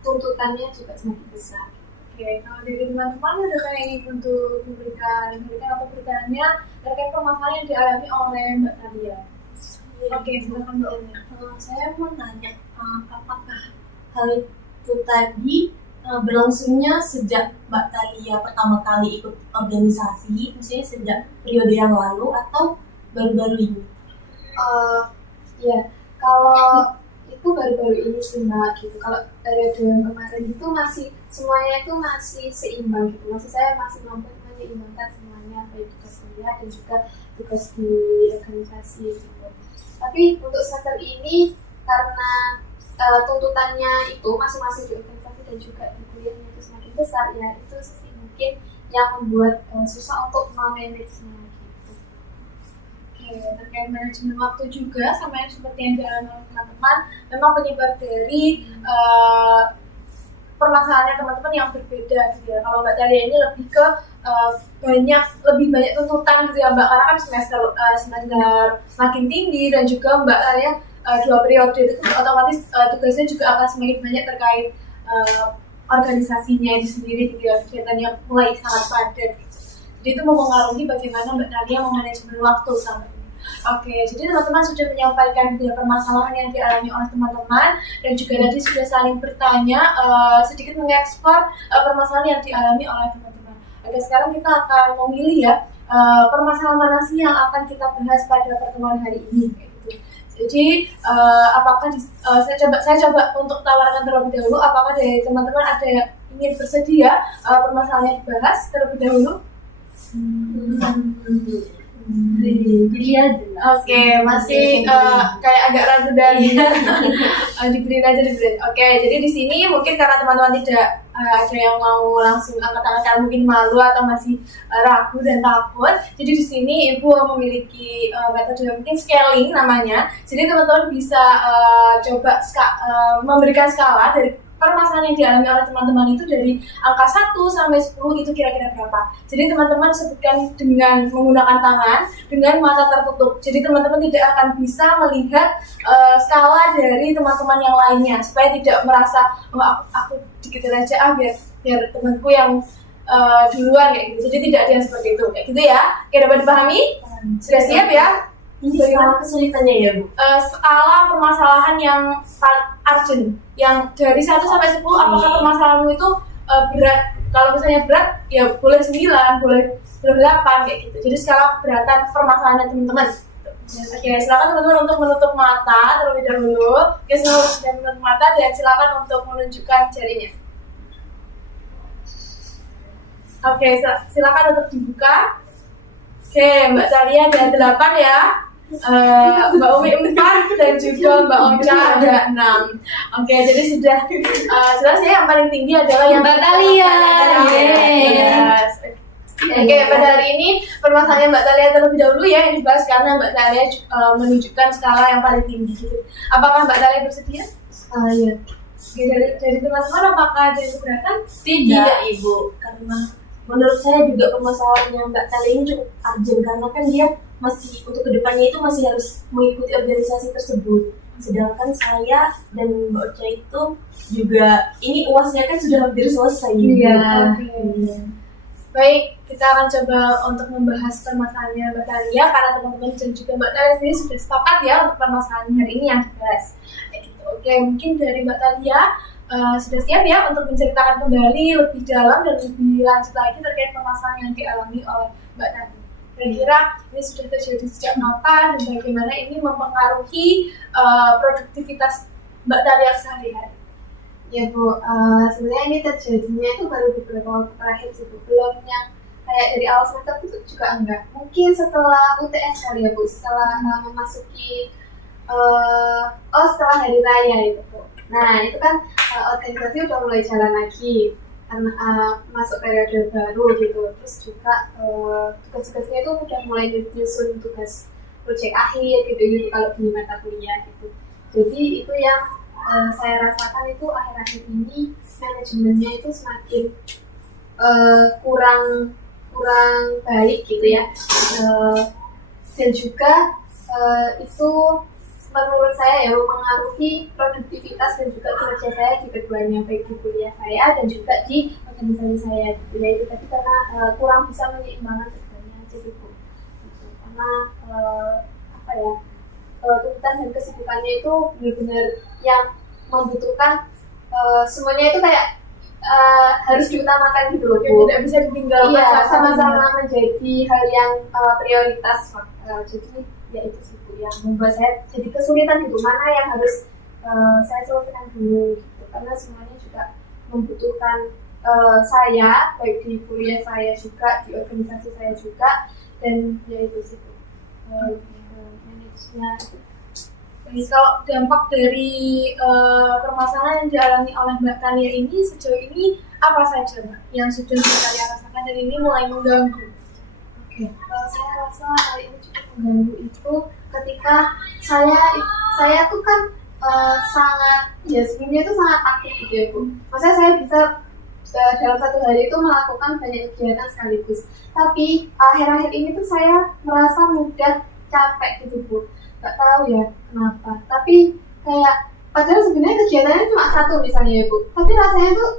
tuntutannya juga semakin besar. Oke, kalau dari teman-teman ada kayak ingin untuk memberikan atau bertanya terkait permasalahan yang dialami oleh Mbak Thalia. Oke, silakan Mbak Umi. Saya mau nanya, apakah hal itu tadi berlangsungnya sejak Mbak Thalia pertama kali ikut organisasi, maksudnya sejak periode yang lalu atau baru-baru ini? Ya, kalau itu baru-baru ini sih, Mbak, gitu. Kalau periode kemarin itu masih semuanya itu masih seimbang gitu. Saya masih mampu menyeimbangkan semuanya, baik tugas kuliah dan juga tugas di organisasi gitu. Tapi untuk semester ini karena tuntutannya itu masing-masing di organisasi dan juga di kuliahnya itu semakin besar, ya itu sih mungkin yang membuat susah untuk memanagenya. Terkait manajemen waktu juga sama yang seperti yang dialami oleh teman-teman, memang penyebab dari permasalahannya teman-teman yang berbeda gitu ya. Kalau Mbak Thalia ini lebih ke lebih banyak tuntutan gitu ya Mbak, karena kan semester makin tinggi, dan juga Mbak Thalia 2 periode itu otomatis tugasnya juga akan semakin banyak terkait organisasinya itu sendiri gitu ya, kegiatannya mulai sangat padat gitu. Jadi itu mempengaruhi bagaimana Mbak Thalia memanajemen waktu sampai. Oke, jadi teman-teman sudah menyampaikan permasalahan yang dialami oleh teman-teman, dan juga tadi sudah saling bertanya, sedikit mengeksplor permasalahan yang dialami oleh teman-teman. Oke, sekarang kita akan memilih ya permasalahan mana sih yang akan kita bahas pada pertemuan hari ini. Gitu. Jadi apakah saya coba untuk tawarkan terlebih dahulu, apakah dari teman-teman ada yang ingin bersedia permasalahannya dibahas terlebih dahulu? Oke, masih kayak agak ragu dan diberi aja. Oke, jadi di sini mungkin karena teman-teman tidak ada yang mau langsung angkat tangan karena mungkin malu atau masih ragu dan takut. Jadi di sini Ibu memiliki metode mungkin scaling namanya. Jadi teman-teman bisa coba memberikan skala dari permasalahan yang dialami oleh teman-teman itu dari angka 1 sampai 10 itu kira-kira berapa. Jadi teman-teman sebutkan dengan menggunakan tangan, dengan mata tertutup. Jadi teman-teman tidak akan bisa melihat skala dari teman-teman yang lainnya, supaya tidak merasa aku dikit aja biar temanku yang duluan kayak gitu. Jadi tidak ada yang seperti itu. Kayak gitu ya. Oke, dapat dipahami? Sudah siap ya? Ini skala kesulitannya ya, Bu? Skala permasalahan yang urgent, yang dari 1 sampai 10, apakah permasalahanmu itu berat? Kalau misalnya berat, ya boleh 9, boleh 8 kayak gitu. Jadi skala keberatan permasalahannya teman-teman. Oke, silakan teman-teman untuk menutup mata terlebih dahulu. Oke, sudah menutup mata dan silakan untuk menunjukkan jarinya. Oke, silakan untuk dibuka. Oke, Mbak Thalia ada 8 ya. Mbak Umi 4 dan juga Mbak Ocha ada 6. Oke, jadi sudah jelas ya, yang paling tinggi adalah yang Mbak Thalia. Yes. Oke, pada hari ini permasalahan Mbak Thalia terlebih dahulu ya yang dibahas, karena Mbak Thalia menunjukkan skala yang paling tinggi gitu. Apakah Mbak Thalia bersedia? Iya. Oke, dari teman-teman apakah ada yang keberatan? Tidak, Ibu, karena menurut saya juga permasalahannya Mbak Tali ini cukup urgent karena kan dia masih untuk kedepannya itu masih harus mengikuti organisasi tersebut. Sedangkan saya dan Mbak Ocha itu juga ini UASnya kan sudah hampir selesai. Baik, kita akan coba untuk membahas permasalahannya Mbak Talia karena teman-teman dan juga Mbak Talia sendiri sudah sepakat ya untuk permasalahan hari ini yang dibahas. Gitu. Oke, mungkin dari Mbak Talia sudah siap ya untuk menceritakan kembali lebih dalam dan lebih lanjut lagi terkait permasalahan yang dialami oleh Mbak Talia. Kira-kira ini sudah terjadi sejak kapan dan bagaimana ini mempengaruhi produktivitas Mbak Talia sehari-hari? Ya Bu, sebenarnya ini terjadinya itu baru beberapa waktu terakhir sih Bu. Belum yang kayak dari awal semester itu juga enggak. Mungkin setelah UTS kali ya Bu, setelah memasuki setelah hari raya itu Bu. Nah itu kan organisasi udah mulai jalan lagi karena masuk periode baru gitu. Terus juga tugas-tugasnya itu udah mulai nyusun tugas proyek akhir gitu kalau di mata kuliah gitu. Jadi itu yang saya rasakan itu akhir-akhir ini manajemennya itu semakin kurang baik gitu ya, dan juga itu menurut saya ya mempengaruhi produktivitas dan juga kinerja saya di keduanya, baik di kuliah saya dan juga di organisasi saya gitu ya. Itu tadi karena kurang bisa menyeimbangkan keduanya jadi gitu. Karena apa ya, tuntutan dan kesibukannya itu benar-benar yang membutuhkan semuanya itu kayak harus diutamakan gitu loh, tidak bisa ditinggalkan. Iya, sama-sama menjadi hal yang prioritas. Jadi ya itu sih Bu yang membuat saya jadi kesulitan gitu, mana yang harus saya selesaikan dulu gitu, karena semuanya juga membutuhkan saya, baik di kuliah saya juga, di organisasi saya juga, dan ya itu sih Bu. Manajemennya. Jadi kalau dampak dari permasalahan yang dialami oleh Mbak Talia ini sejauh ini apa saja Mbak yang sudah Mbak Talia rasakan dan ini mulai mengganggu? Oke, saya rasa hal ini cukup mengganggu itu ketika saya tuh kan sangat ya sebelumnya itu sangat aktif gitu ya Bu. Maksudnya saya bisa dalam satu hari itu melakukan banyak kegiatan sekaligus. Tapi akhir-akhir ini tuh saya merasa mudah capek gitu Bu. Gak tahu ya kenapa, tapi kayak padahal sebenarnya kegiatannya cuma satu misalnya ya Bu, tapi rasanya tuh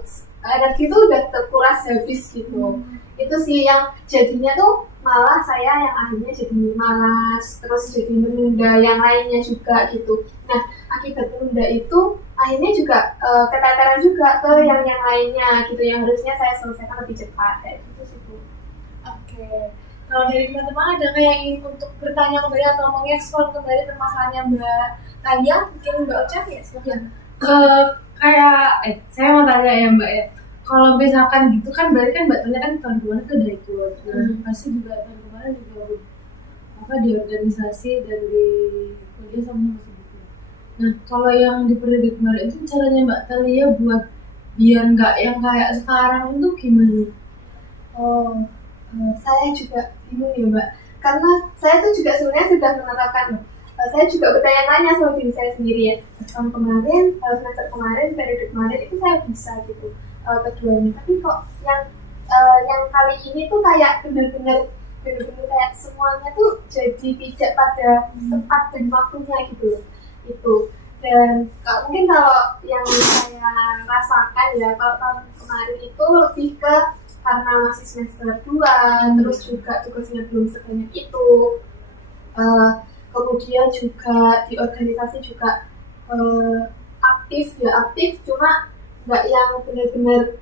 energi tuh udah terkuras habis gitu. Itu sih yang jadinya tuh malah saya yang akhirnya jadi malas, terus jadi menunda yang lainnya juga gitu. Nah akibat menunda itu akhirnya juga keteteran juga ke yang lainnya gitu, yang harusnya saya selesaikan lebih cepat kayak gitu sih Bu. Oke. Kalau dari teman-teman ada kayak ingin untuk bertanya kembali atau mengeksplor kembali permasalahannya Mbak Talia, mungkin Mbak Ocha ya silakan. Saya mau tanya ya Mbak ya, kalau misalkan gitu kan berarti kan Mbak Talia kan tahun kemarin tuh udah ikut, pasti juga tahun kemarin juga di organisasi dan di kuliah sama gitu. Nah kalau yang di periode kemarin itu caranya Mbak Talia buat biar nggak yang kayak sekarang itu gimana? Saya juga bingung ya Mbak, karena saya tuh juga sebenarnya sudah menerapkan. Saya juga bertanya-tanya sama diri saya sendiri ya. Tahun kemarin, semester kemarin, periode kemarin itu saya bisa gitu keduanya. Tapi kok yang kali ini tuh kayak benar-benar kayak semuanya tuh jadi tidak pada tepat dan waktunya gitu loh. Itu. Dan mungkin kalau yang saya rasakan ya, kalau tahun kemarin itu lebih ke karena masih semester 2, terus juga tugasnya belum sebanyak itu, kemudian juga di organisasi juga aktif, cuma nggak yang benar-benar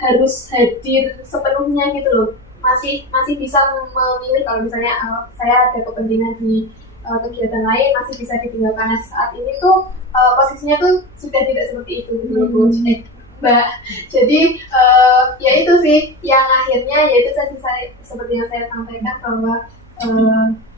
harus hadir sepenuhnya gitu loh, masih bisa memilih kalau misalnya saya ada kepentingan di kegiatan lain masih bisa ditinggalkan. Saat ini tuh posisinya tuh sudah tidak seperti itu gitu loh Mbak. Jadi ya itu sih yang akhirnya yaitu tadi saya seperti yang saya sampaikan bahwa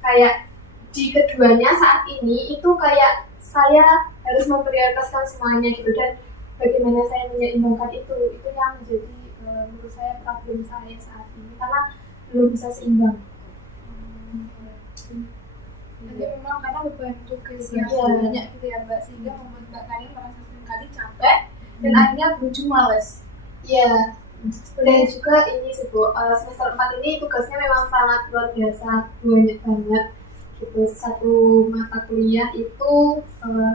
kayak di keduanya saat ini itu kayak saya harus memprioritaskan semuanya gitu, dan bagaimana saya menyeimbangkan itu yang menjadi menurut saya problem saya saat ini karena belum bisa seimbang. Jadi memang karena beban tugas yang banyak gitu ya Mbak, sehingga membuat Mbak Talia merasa seringkali capek dan akhirnya berujung males. Iya, Dan juga ini sih Bu, semester 4 ini tugasnya memang sangat luar biasa, banyak banget gitu. Satu mata kuliah itu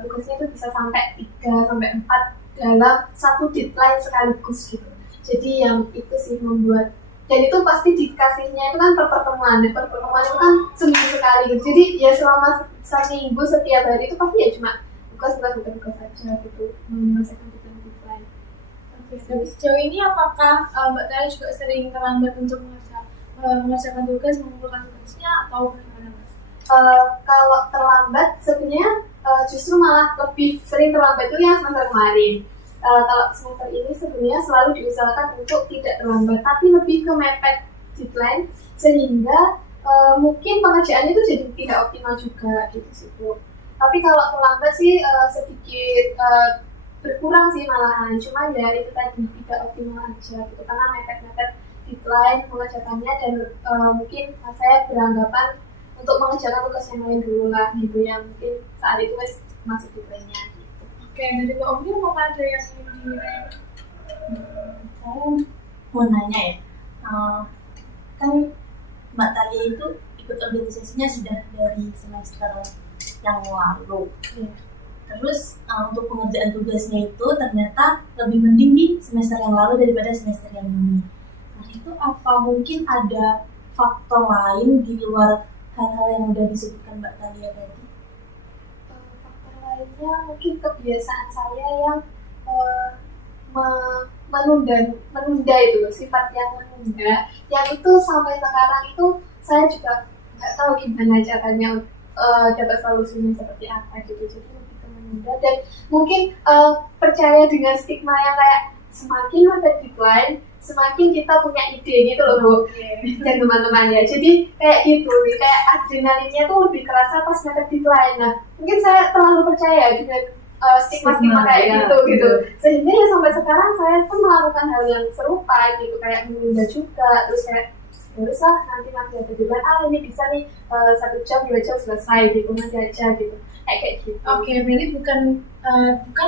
tugasnya itu bisa sampai 3 sampai 4 dalam satu deadline sekaligus gitu. Jadi yang itu sih membuat, dan itu pasti dikasihnya itu kan per pertemuan, dan per pertemuan itu kan seminggu sekali gitu. Jadi ya selama seminggu setiap hari itu pasti ya cuma tugas saja gitu, menyelesaikan deadline. Tapi sejauh ini apakah Mbak Taya juga sering terlambat untuk mengerjakan tugas, mengumpulkan tugasnya, atau bagaimana Mas? Kalau terlambat sebenarnya justru malah lebih sering terlambat itu yang semester kemarin. Kalau semester ini sebenarnya selalu diusahakan untuk tidak terlambat, tapi lebih ke mepet deadline sehingga mungkin pengerjaannya itu jadi tidak optimal juga gitu sih Bu. Tapi kalau terlambat sih sedikit berkurang sih malahan, cuma ya itu tadi tidak optimal aja gitu karena mepet-mepet deadline mengerjakannya, dan mungkin saya beranggapan untuk mengerjakan tugas yang lain dulu lah gitu, yang mungkin saat itu masih deadline-nya gitu. Oke, dari Mbak Omni mau ada yang ingin Saya mau nanya ya, kan Mbak Talia itu ikut organisasinya sudah dari semester yang lalu. Terus untuk pengerjaan tugasnya itu ternyata lebih mending di semester yang lalu daripada semester yang ini. Nah itu apa mungkin ada faktor lain di luar hal-hal yang udah disebutkan Mbak Talia tadi? Faktor lainnya mungkin kebiasaan saya yang menunda itu, sifat yang menunda, yang itu sampai sekarang itu saya juga nggak tahu gimana caranya dapat solusinya seperti apa gitu. Jadi lebih ke menunda, dan mungkin percaya dengan stigma yang kayak semakin mepet deadline semakin kita punya ide gitu loh Bu dan teman-teman ya. Jadi kayak gitu nih, kayak adrenalinnya tuh lebih kerasa pas mepet deadline. Nah mungkin saya terlalu percaya dengan stigma kayak gitu, sehingga ya sampai sekarang saya pun melakukan hal yang serupa gitu, kayak menunda juga, terus kayak terus lah nanti ada deadline, ini bisa nih 1 jam 2 jam selesai gitu, nanti aja gitu, kayak gitu. Oke, berarti bukan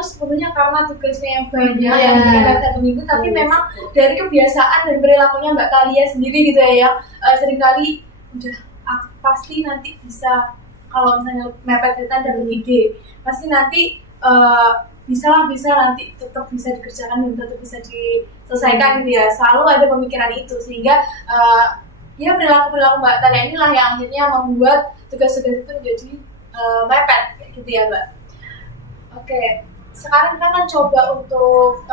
sepenuhnya karena tugasnya yang banyak yang bukan satu minggu, tapi memang dari kebiasaan dan perilakunya Mbak Talia sendiri gitu ya, yang seringkali udah pasti nanti bisa, kalau misalnya mepet deadline dapat ide, pasti nanti bisa nanti tetap bisa dikerjakan dan tetap bisa diselesaikan gitu ya. Selalu ada pemikiran itu, sehingga ya perilaku Mbak Talia inilah yang akhirnya membuat tugas-tugas itu menjadi mepet kayak gitu ya Mbak. Oke, sekarang kita akan coba untuk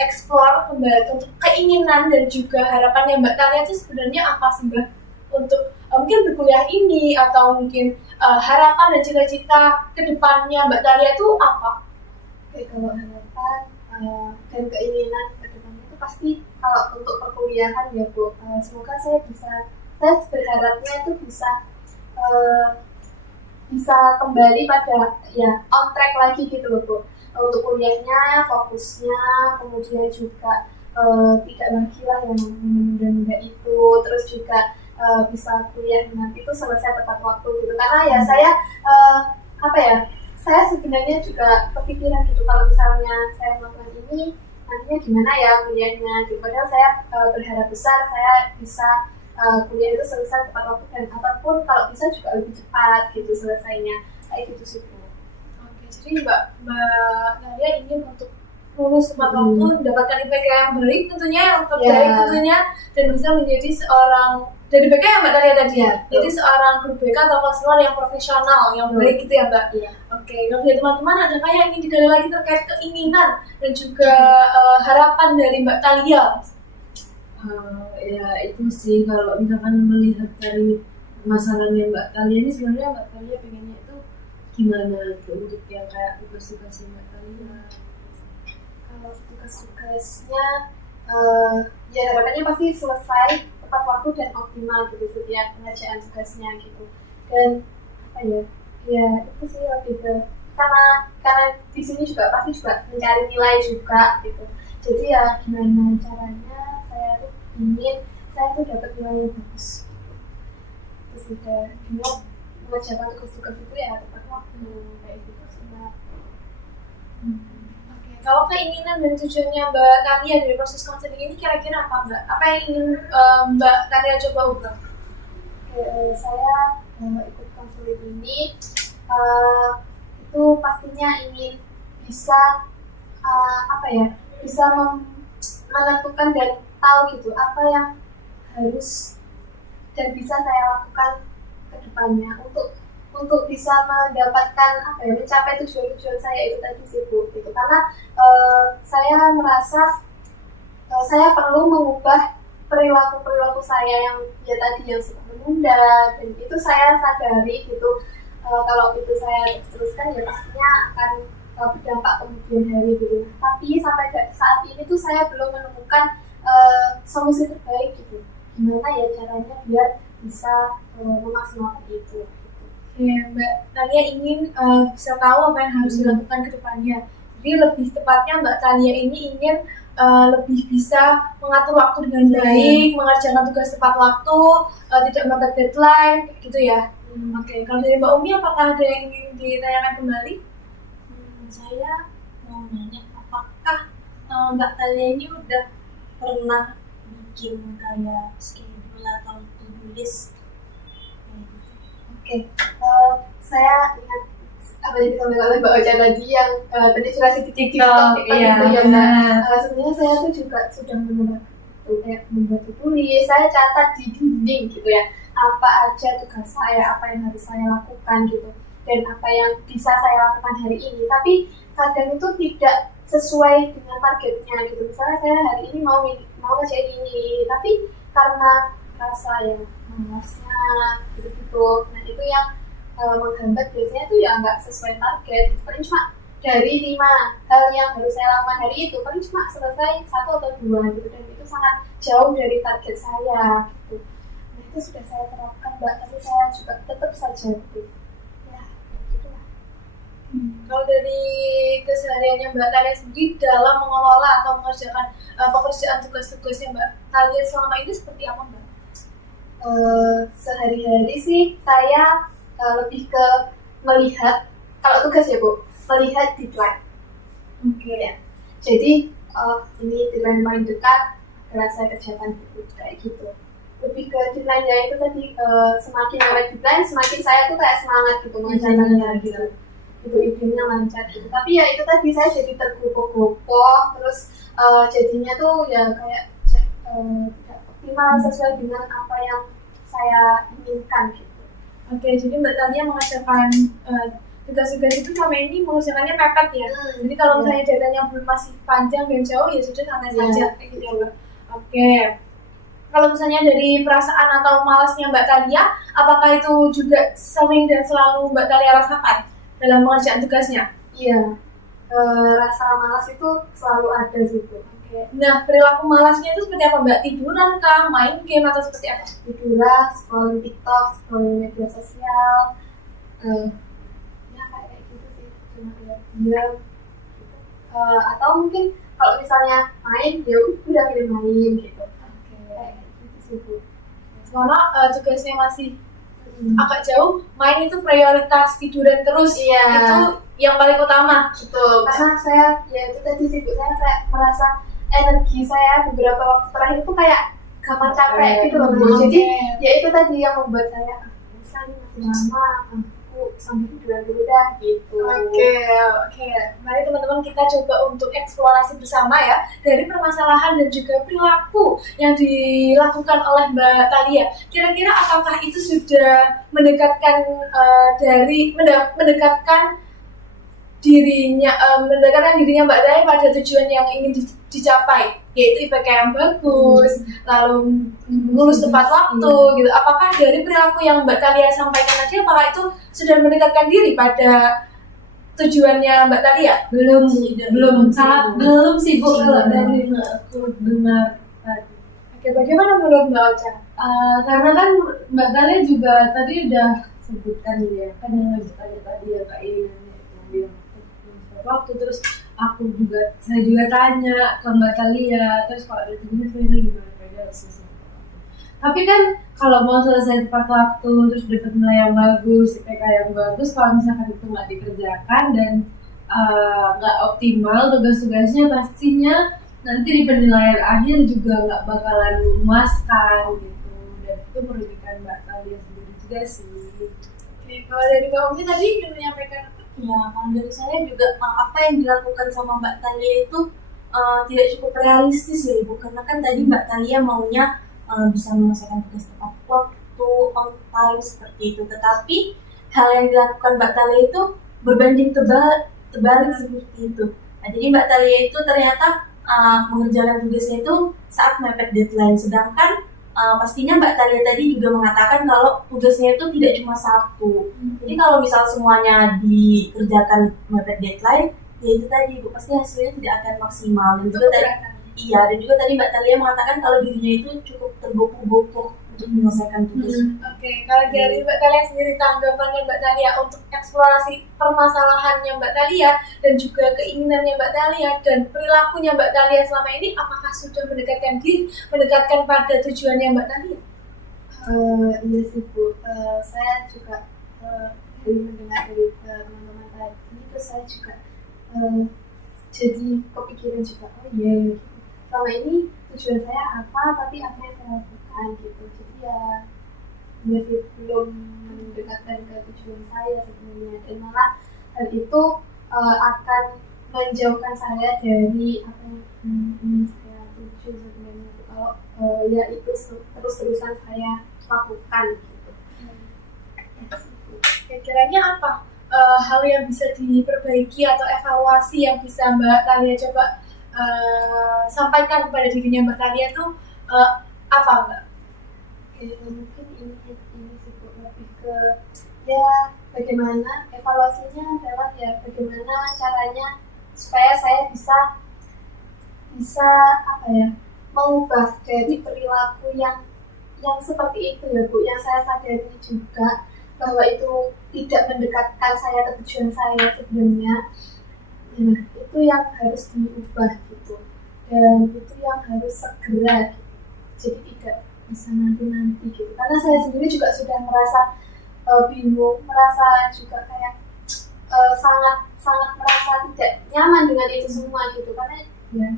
explore kembali untuk keinginan dan juga harapannya Mbak Talia itu sebenarnya apa sih Mbak, untuk mungkin berkuliah ini, atau mungkin harapan dan cita-cita kedepannya Mbak Talia itu apa? Oke, kalau harapan dan keinginan kedepannya itu pasti kalau untuk perkuliahan ya Bu, semoga saya berharapnya itu bisa kembali pada ya on track lagi gitu loh Bu, untuk kuliahnya, fokusnya, kemudian juga tidak lagi lah yang menunda-nunda itu, terus juga bisa kuliah nanti itu selesai tepat waktu gitu, karena ya saya saya sebenarnya juga kepikiran gitu, kalau misalnya saya melakukan ini nantinya gimana ya kuliahnya gitu, padahal saya berharap besar saya bisa kuliah itu selesai tepat waktu, dan apapun kalau bisa juga lebih cepat gitu selesainya, kayak gitu sih Bu. Oke, jadi Mbak Talia ingin untuk lulus tepat waktu, mendapatkan IPK yang baik tentunya, yang terbaik tentunya, dan bisa menjadi seorang dari BK ya Mbak Talia tadi ya, jadi seorang guru BK atau konselor yang profesional, yang baik gitu ya Mbak. Oke, kalau dari teman-teman ada yang ingin digali lagi terkait keinginan dan juga harapan dari Mbak Talia? Ya itu sih, kalau misalkan melihat dari permasalahannya Mbak Talia ini, sebenarnya Mbak Talia pengennya itu gimana gitu, untuk yang kayak tugas-tugasnya Mbak Talia. Kalau tugas-tugasnya ya harapannya pasti selesai tepat waktu dan optimal gitu setiap pengerjaan tugasnya gitu, dan ya itu sih lebih ke karena di sini juga pasti juga mencari nilai juga gitu, jadi ya gimana caranya saya tuh dapat nilai yang bagus gitu. Terus juga gimana mengerjakan tugas-tugas itu ya tepat waktu kayak gitu sih Mbak. Oke, Kalau keinginan dan tujuannya Mbak Talia dari proses konseling ini kira-kira apa Mbak? Apa yang ingin Mbak Talia coba ubah? Saya ikut konseling ini itu pastinya ingin bisa bisa menentukan dan tahu gitu apa yang harus dan bisa saya lakukan ke depannya untuk bisa mendapatkan mencapai tujuan-tujuan saya itu tadi sih Bu gitu. Karena saya merasa saya perlu mengubah perilaku saya yang tadi yang suka menunda, dan itu saya sadari gitu. Kalau itu saya teruskan ya pastinya akan berdampak kemudian hari gitu. Tapi sampai saat ini tuh saya belum menemukan solusi terbaik gitu. Gimana ya caranya biar bisa memaksimalkan itu. Ya, Mbak Talia ingin bisa tahu apa yang harus dilakukan ke depannya. Jadi lebih tepatnya Mbak Talia ini ingin lebih bisa mengatur waktu dengan baik, mengerjakan tugas tepat waktu, tidak mepet deadline, gitu ya. Oke, kalau dari Mbak Umi apakah ada yang ingin ditanyakan kembali? Saya mau nanya, apakah Mbak Talia ini udah pernah bikin kayak schedule atau to-do list? Saya ingat apa yang disampaikan oleh Mbak Ocha tadi yang terinspirasi di TikTok, iya. gitu ya Mbak. Sebenarnya saya tuh juga sudah membuat tulis, saya catat di dinding gitu ya, apa aja tugas saya, apa yang harus saya lakukan gitu, dan apa yang bisa saya lakukan hari ini. Tapi kadang itu tidak sesuai dengan targetnya gitu. Misalnya saya hari ini mau ngerjain ini, tapi karena rasa yang malasnya gitu-gitu, nah itu yang menghambat. Biasanya tuh ya nggak sesuai target, paling cuma dari 5 hal yang harus saya lakukan hari itu paling cuma selesai 1 atau 2 gitu, dan itu sangat jauh dari target saya gitu. Nah itu sudah saya terapkan Mbak, tapi saya juga tetap saja gitu ya, gitulah. Kalau dari kesehariannya Mbak Talia sendiri dalam mengelola atau mengerjakan pekerjaan tugas-tugasnya Mbak Talia selama ini seperti apa Mbak? Sehari-hari sih saya lebih ke melihat, kalau tugas ya Bu, melihat deadline. Ya. Jadi ini deadline paling dekat, agar saya kerjakan gitu, kayak gitu. Lebih ke deadline-nya itu tadi, semakin lewat deadline, semakin saya tuh kayak semangat gitu mengerjakannya gitu. Itu idenya lancar gitu. Tapi ya itu tadi saya jadi tergopoh-gopoh, terus jadinya tuh ya kayak tidak optimal sesuai dengan apa yang saya inginkan gitu. Oke, jadi Mbak Talia mengerjakan tugas-tugas itu selama ini mengerjakannya mepet ya. Jadi kalau misalnya datanya belum masih panjang dan jauh ya sudah santai saja kayak gitu ya Mbak. Oke. Kalau misalnya dari perasaan atau malasnya Mbak Talia, apakah itu juga sering dan selalu Mbak Talia rasakan dalam pengerjaan tugasnya? Iya. Rasa malas itu selalu ada gitu. Nah, perilaku malasnya itu seperti apa Mbak? Tiduran kah? Main game atau seperti apa? Tiduran, scrolling TikTok, scrolling media sosial, ya kayak gitu sih, cuma diam gitu. Atau mungkin kalau misalnya main, ya udah pilih main gitu. Kayak gitu sih Bu. Selama tugasnya masih agak jauh, main itu prioritas, tiduran terus. Iya. Itu yang paling utama. Betul. Karena saya, ya itu tadi sih Bu, saya kayak merasa energi saya beberapa waktu terakhir itu kayak gampang capek gitu loh Bu. Jadi ya itu tadi yang membuat saya ini masih lama, aku sambil tiduran dulu dah gitu. Oke. Mari teman-teman kita coba untuk eksplorasi bersama ya dari permasalahan dan juga perilaku yang dilakukan oleh Mbak Talia. Kira-kira apakah itu sudah mendekatkan mendekatkan dirinya Mbak Talia pada tujuan yang ingin dicapai, yaitu IPK yang bagus, lalu lulus tepat waktu gitu. Apakah dari perilaku yang Mbak Talia sampaikan tadi, apakah itu sudah mendekatkan diri pada tujuannya Mbak Talia? Belum sih Bu kalau dari aku dengar tadi. Oke, bagaimana menurut Mbak Ocha? Karena kan Mbak Talia juga tadi udah sebutkan ya, kan yang tadi ya Kak Iin waktu, terus saya juga tanya ke Mbak Talia, terus kalau ada tugasnya saya gimana harus selesai tepat waktu. Tapi kan kalau mau selesai tepat waktu terus dapat nilai yang bagus, IPK yang bagus, kalau misalkan itu nggak dikerjakan dan nggak optimal tugas-tugasnya, pastinya nanti di penilaian akhir juga nggak bakalan memuaskan gitu. Dan itu merugikan Mbak Talia sendiri juga sih. Oke, kalau dari Mbak Umi tadi ingin menyampaikan apa? Ya, kalau dari saya juga apa yang dilakukan sama Mbak Talia itu tidak cukup realistis ya Ibu, karena kan tadi Mbak Talia maunya bisa menyelesaikan tugas tepat waktu, on time seperti itu. Tetapi hal yang dilakukan Mbak Talia itu berbanding terbalik seperti itu. Nah, jadi Mbak Talia itu ternyata mengerjakan tugasnya itu saat mepet deadline, sedangkan pastinya Mbak Talia tadi juga mengatakan kalau tugasnya itu tidak cuma satu. Jadi kalau misal semuanya dikerjakan mepet deadline, ya itu tadi Bu, pasti hasilnya tidak akan maksimal. Dan juga tadi, dan juga tadi Mbak Talia mengatakan kalau dirinya itu cukup tergopoh-gopoh untuk menyelesaikan tugas. Oke, kalau dari Mbak Talia sendiri, tanggapannya Mbak Talia untuk eksplorasi permasalahannya Mbak Talia dan juga keinginannya Mbak Talia dan perilakunya Mbak Talia selama ini, apakah sudah mendekatkan pada tujuannya Mbak Talia? Iya sih Bu, saya juga dari mendengar dari teman-teman tadi, terus saya juga jadi kepikiran juga, oh iya, selama ini tujuan saya apa, tapi apa yang saya lakukan gitu. Jadi ya masih belum mendekatkan ke tujuan saya sebenarnya, dan malah hal itu akan menjauhkan saya dari apa yang ingin saya tuju sebenarnya. Kalau ya itu terus-terusan saya lakukan gitu. Kira-kiranya apa hal yang bisa diperbaiki atau evaluasi yang bisa Mbak Talia coba sampaikan kepada dirinya Mbak Talia tuh apa Mbak? Mungkin ini sih lebih ke ya bagaimana evaluasinya adalah ya bagaimana caranya supaya saya bisa apa ya, mengubah dari perilaku yang seperti itu ya Bu, yang saya sadari juga bahwa itu tidak mendekatkan saya ke tujuan saya sebelumnya. Nah, itu yang harus diubah gitu, dan itu yang harus segera gitu. Jadi tidak bisa nanti gitu, karena saya sendiri juga sudah merasa bingung, merasa juga kayak sangat merasa tidak nyaman dengan itu semua gitu, karena ya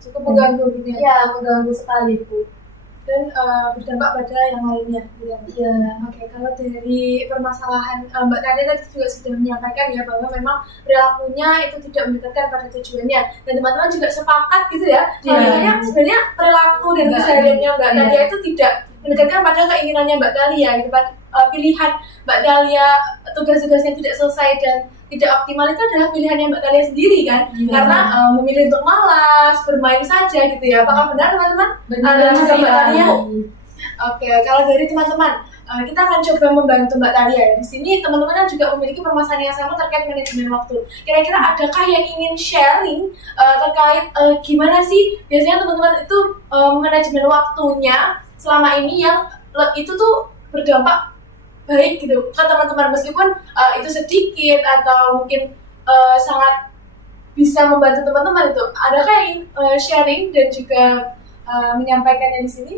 Cukup mengganggu gitu ya mengganggu sekali Bu, dan berdampak pada yang lainnya gitu. Iya. Oke, kalau dari permasalahan Mbak Talia tadi juga sudah menyampaikan ya bahwa memang perilakunya itu tidak mendekatkan pada tujuannya, dan teman-teman juga sepakat gitu ya. Kalau sebenarnya perilaku dan kesehariannya Mbak Talia itu tidak mendekatkan pada keinginannya Mbak Talia gitu. Pilihan Mbak Talia tugas-tugasnya tidak selesai dan tidak optimal itu adalah pilihannya Mbak Talia sendiri kan, karena memilih untuk malas, bermain saja gitu ya. Apakah benar teman-teman? Benar juga Mbak Talia. sekali. Oke, kalau dari teman-teman, kita akan coba membantu Mbak Talia ya. Di sini teman-teman kan juga memiliki permasalahan yang sama terkait manajemen waktu. Kira-kira adakah yang ingin sharing terkait gimana sih biasanya teman-teman itu manajemen waktunya selama ini yang itu tuh berdampak baik gitu ke teman-teman, meskipun itu sedikit atau mungkin sangat bisa membantu teman-teman itu. Adakah yang sharing dan juga menyampaikannya di sini?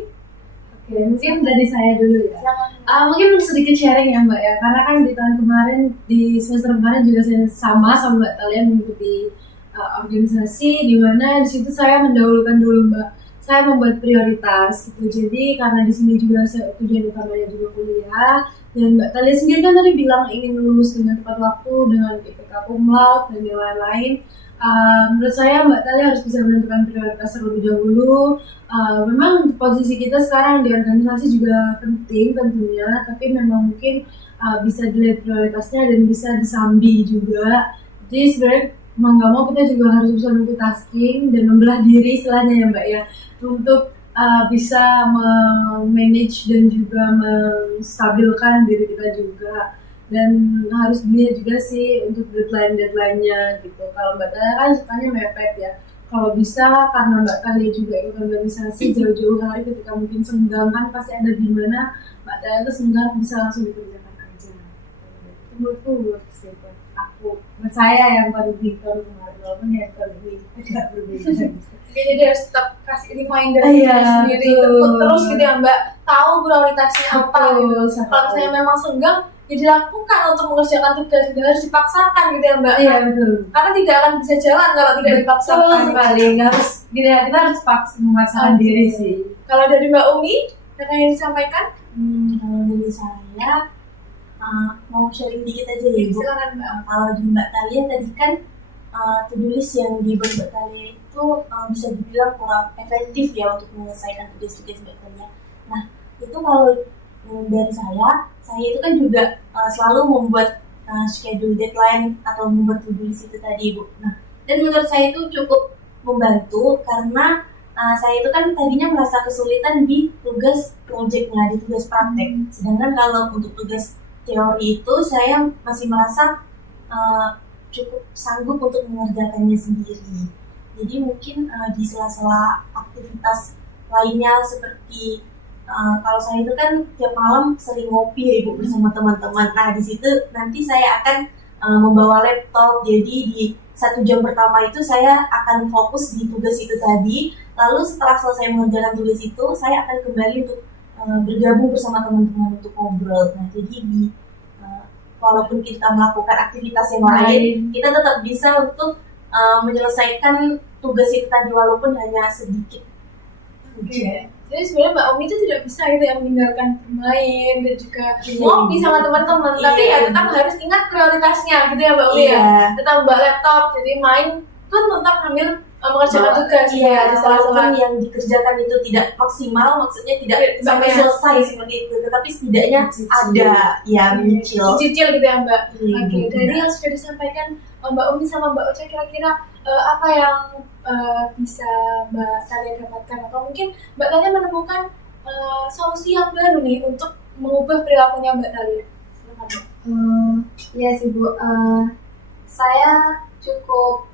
Oke, mungkin dari saya dulu ya. Mungkin sedikit sharing ya Mbak ya, karena kan di tahun kemarin, di semester kemarin juga saya sama Mbak Talia mengikuti organisasi di mana di situ saya mendahulukan dulu Mbak. Saya membuat prioritas gitu. Jadi karena di sini juga tujuan utamanya juga kuliah, dan Mbak Talia sendiri kan tadi bilang ingin lulus dengan tepat waktu dengan IPK cum laude dan yang lain-lain. Menurut saya Mbak Talia harus bisa menentukan prioritas terlebih dahulu. Memang posisi kita sekarang di organisasi juga penting tentunya, tapi memang mungkin bisa dilihat prioritasnya dan bisa disambi juga. Jadi sebenarnya mau nggak mau kita juga harus bisa multitasking dan membelah diri istilahnya ya Mbak ya, untuk bisa manage dan juga menstabilkan diri kita juga. Dan harus dilihat juga sih untuk deadline-nya gitu. Kalau Mbak Talia kan sukanya mepet ya. Kalau bisa, karena Mbak Talia juga ikut organisasi jauh-jauh hari ketika mungkin senggang kan pasti ada di mana Mbak Talia itu senggang bisa langsung dikerjakan aja. Menurutku sih aku, saya yang paling di tahun kemarin, walaupun ya tahun ini agak berbeda. Jadi harus tetap kasih reminder sendiri terus gitu ya Mbak, tahu prioritasnya apa gitu. Kalau saya memang senggang dilakukan untuk mengerjakan tugas, tidak harus dipaksakan gitu ya Mbak. Iya betul. Karena tidak akan bisa jalan kalau tidak Betul dipaksakan. sekali. Nggak harus kita harus memaksakan diri sih. Kalau dari Mbak Umi, ada yang disampaikan? Kalau dari saya mau sharing dikit aja ya Bu. Silakan Mbak. Kalau di Mbak Talia tadi kan to-do list yang dibuat Mbak Talia itu bisa dibilang kurang efektif ya untuk menyelesaikan tugas-tugas Mbak Talia. Nah itu kalau dari saya itu kan juga selalu membuat schedule deadline atau membuat to-do list itu tadi Bu. Nah dan menurut saya itu cukup membantu karena saya itu kan tadinya merasa kesulitan di tugas projectnya, di tugas praktek. Sedangkan kalau untuk tugas teori itu saya masih merasa cukup sanggup untuk mengerjakannya sendiri. Jadi mungkin di sela-sela aktivitas lainnya seperti kalau saya itu kan tiap malam sering ngopi ya Ibu bersama teman-teman. Nah di situ nanti saya akan membawa laptop. Jadi di 1 jam pertama itu saya akan fokus di tugas itu tadi. Lalu setelah selesai mengerjakan tugas itu, saya akan kembali untuk bergabung bersama teman-teman untuk ngobrol. Nah jadi walaupun kita melakukan aktivitas yang lain, kita tetap bisa untuk menyelesaikan tugas itu tadi walaupun hanya sedikit. Oke. Jadi sebenarnya Mbak Umi itu tidak bisa gitu ya meninggalkan bermain dan juga ngopi sama teman-teman, tapi ya tetap harus ingat prioritasnya gitu ya Mbak Umi ya. Tetap bawa laptop, jadi main pun tetap sambil mengerjakan tugas ya. Walaupun yang dikerjakan itu tidak maksimal, maksudnya tidak sampai selesai seperti itu, tetapi setidaknya ada ya menyicil gitu ya Mbak. Oke, benar. dari yang sudah disampaikan Mbak Umi sama Mbak Ocha, kira-kira apa yang bisa Mbak Talia dapatkan, atau mungkin Mbak Talia menemukan solusi yang baru nih untuk mengubah perilakunya Mbak Talia? Silakan Mbak. Iya sih Bu, saya cukup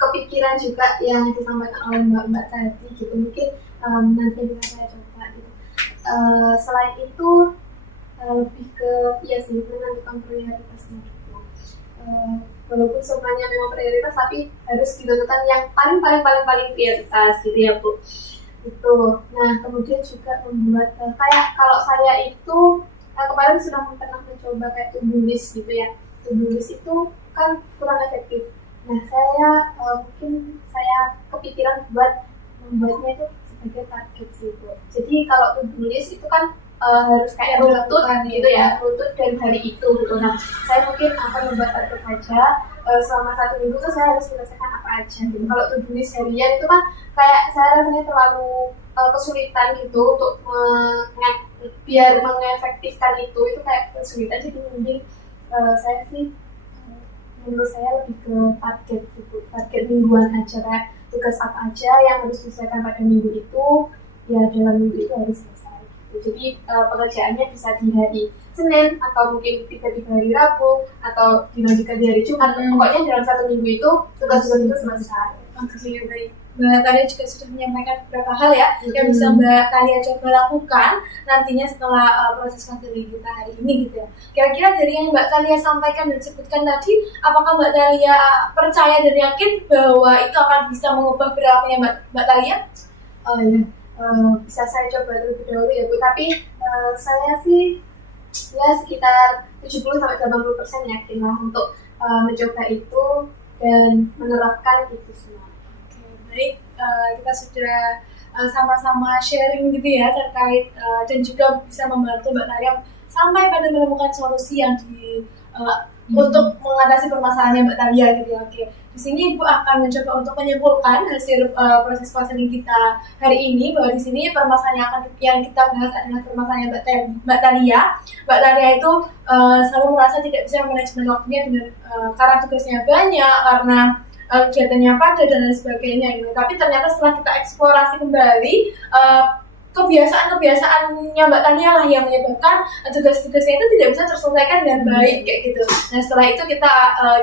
kepikiran juga yang disampaikan oleh Mbak tadi gitu. Mungkin nanti bisa saya coba gitu. Selain itu lebih ke sih menentukan prioritasnya gitu. Walaupun semuanya memang prioritas, tapi harus ditentukan yang paling prioritas gitu ya Bu. Itu. Nah kemudian juga membuat kayak kalau saya itu kemarin sudah pernah mencoba kayak to-do list gitu ya. To-do list itu kan kurang efektif. Nah mungkin saya kepikiran buat membuatnya itu sebagai target sih Bu. Jadi kalau to-do list itu kan harus kayak runtut gitu ya, runtut dari hari itu gitu. Nah saya mungkin akan membuat target saja selama 1 minggu tuh saya harus menyelesaikan apa aja gitu. Kalau to-do list harian itu kan kayak saya rasanya terlalu kesulitan gitu untuk biar mengefektifkan itu kayak kesulitan. Jadi mending saya sih menurut saya lebih ke target gitu, target mingguan aja, kayak tugas apa aja yang harus diselesaikan pada minggu itu ya dalam minggu itu harus selesai. Jadi pengerjaannya bisa di hari Senin atau mungkin tiba-tiba hari Rabu atau dilanjutkan di hari Jumat. Pokoknya dalam 1 minggu itu tugas-tugas itu selesai. Oke, baik. Mbak Talia juga sudah menyampaikan beberapa hal ya yang bisa Mbak Talia coba lakukan nantinya setelah proses konseling kita hari ini gitu ya. Kira-kira dari yang Mbak Talia sampaikan dan sebutkan tadi, apakah Mbak Talia percaya dan yakin bahwa itu akan bisa mengubah perilakunya Mbak Talia? Oh iya. Bisa saya coba terlebih dahulu ya Bu, tapi saya sih ya sekitar 70-80% yakin lah untuk mencoba itu dan menerapkan itu semua. Oke, baik, kita sudah sama-sama sharing gitu ya terkait dan juga bisa membantu Mbak Talia sampai pada menemukan solusi yang untuk mengatasi permasalahannya Mbak Talia gitu ya. Oke. Di sini Ibu akan mencoba untuk menyimpulkan hasil proses konseling kita hari ini, bahwa di sini permasalahan yang kita bahas adalah permasalahan Mbak Talia. Mbak Talia itu selalu merasa tidak bisa manajemen waktunya dengan karena tugasnya banyak, karena kegiatannya padat dan lain sebagainya gitu. Tapi ternyata setelah kita eksplorasi kembali kebiasaan-kebiasaannya Mbak Tania lah yang menyebabkan tugas-tugasnya itu tidak bisa terselesaikan dengan baik kayak gitu. Nah setelah itu kita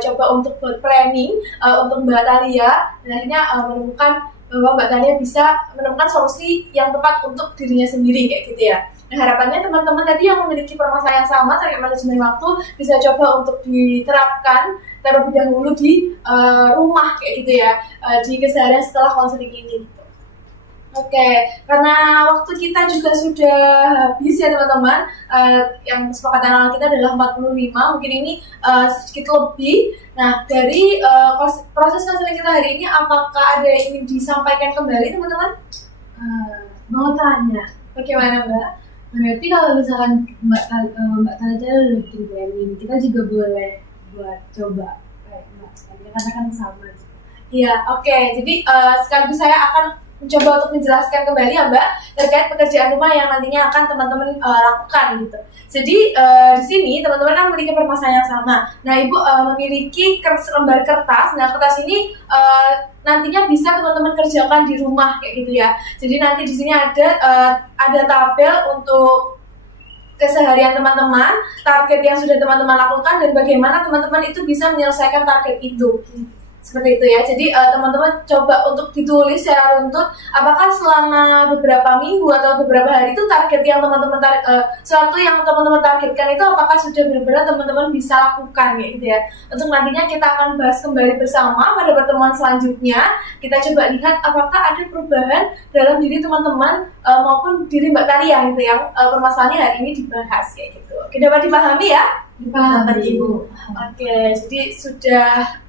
coba untuk buat planning untuk Mbak Talia, dan akhirnya menemukan bahwa Mbak Talia bisa menemukan solusi yang tepat untuk dirinya sendiri kayak gitu ya. Nah harapannya teman-teman tadi yang memiliki permasalahan yang sama terkait manajemen waktu bisa coba untuk diterapkan terlebih dahulu di rumah kayak gitu ya, di keseharian setelah konseling ini. Oke, karena waktu kita juga sudah habis ya teman-teman. Yang kesepakatan awal kita adalah 45, mungkin ini sedikit lebih. Nah, dari proses konseling kita hari ini, apakah ada yang ingin disampaikan kembali teman-teman? Mau tanya, Bagaimana Mbak? berarti kalau misalkan Mbak Talitha udah bikin planning, kita juga boleh buat coba kayak Mbak Talitha katakan sama. Iya, oke. Jadi sekaligus saya akan mencoba untuk menjelaskan kembali ya Mbak terkait pekerjaan rumah yang nantinya akan teman-teman lakukan gitu. Jadi di sini teman-teman kan memiliki permasalahan yang sama. Nah Ibu memiliki lembar kertas. Nah kertas ini nantinya bisa teman-teman kerjakan di rumah kayak gitu ya. Jadi nanti di sini ada tabel untuk keseharian teman-teman, target yang sudah teman-teman lakukan dan bagaimana teman-teman itu bisa menyelesaikan target itu. Seperti itu ya. Jadi teman-teman coba untuk ditulis secara runtut apakah selama beberapa minggu atau beberapa hari itu target yang teman-teman suatu yang teman-teman targetkan itu apakah sudah benar-benar teman-teman bisa lakukan ya gitu ya. Untuk nantinya kita akan bahas kembali bersama pada pertemuan selanjutnya. Kita coba lihat apakah ada perubahan dalam diri teman-teman maupun diri Mbak Talia gitu yang permasalahannya hari ini dibahas kayak gitu. Oke, dapat dipahami ya? Dapat Ibu. Oke, jadi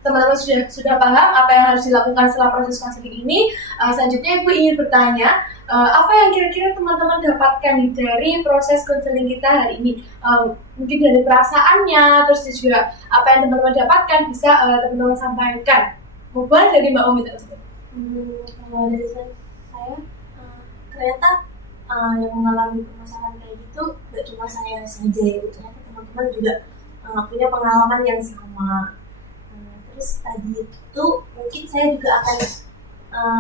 teman-teman sudah paham apa yang harus dilakukan setelah proses konseling ini. Selanjutnya Ibu ingin bertanya, apa yang kira-kira teman-teman dapatkan nih dari proses konseling kita hari ini? Mungkin dari perasaannya, terus juga apa yang teman-teman dapatkan bisa teman-teman sampaikan. Boleh dari Mbak Umi tersebut. Kalau dari saya ternyata yang mengalami permasalahan kayak gitu gak cuma saya saja ya, ternyata teman-teman juga punya pengalaman yang sama. Terus tadi itu mungkin saya juga akan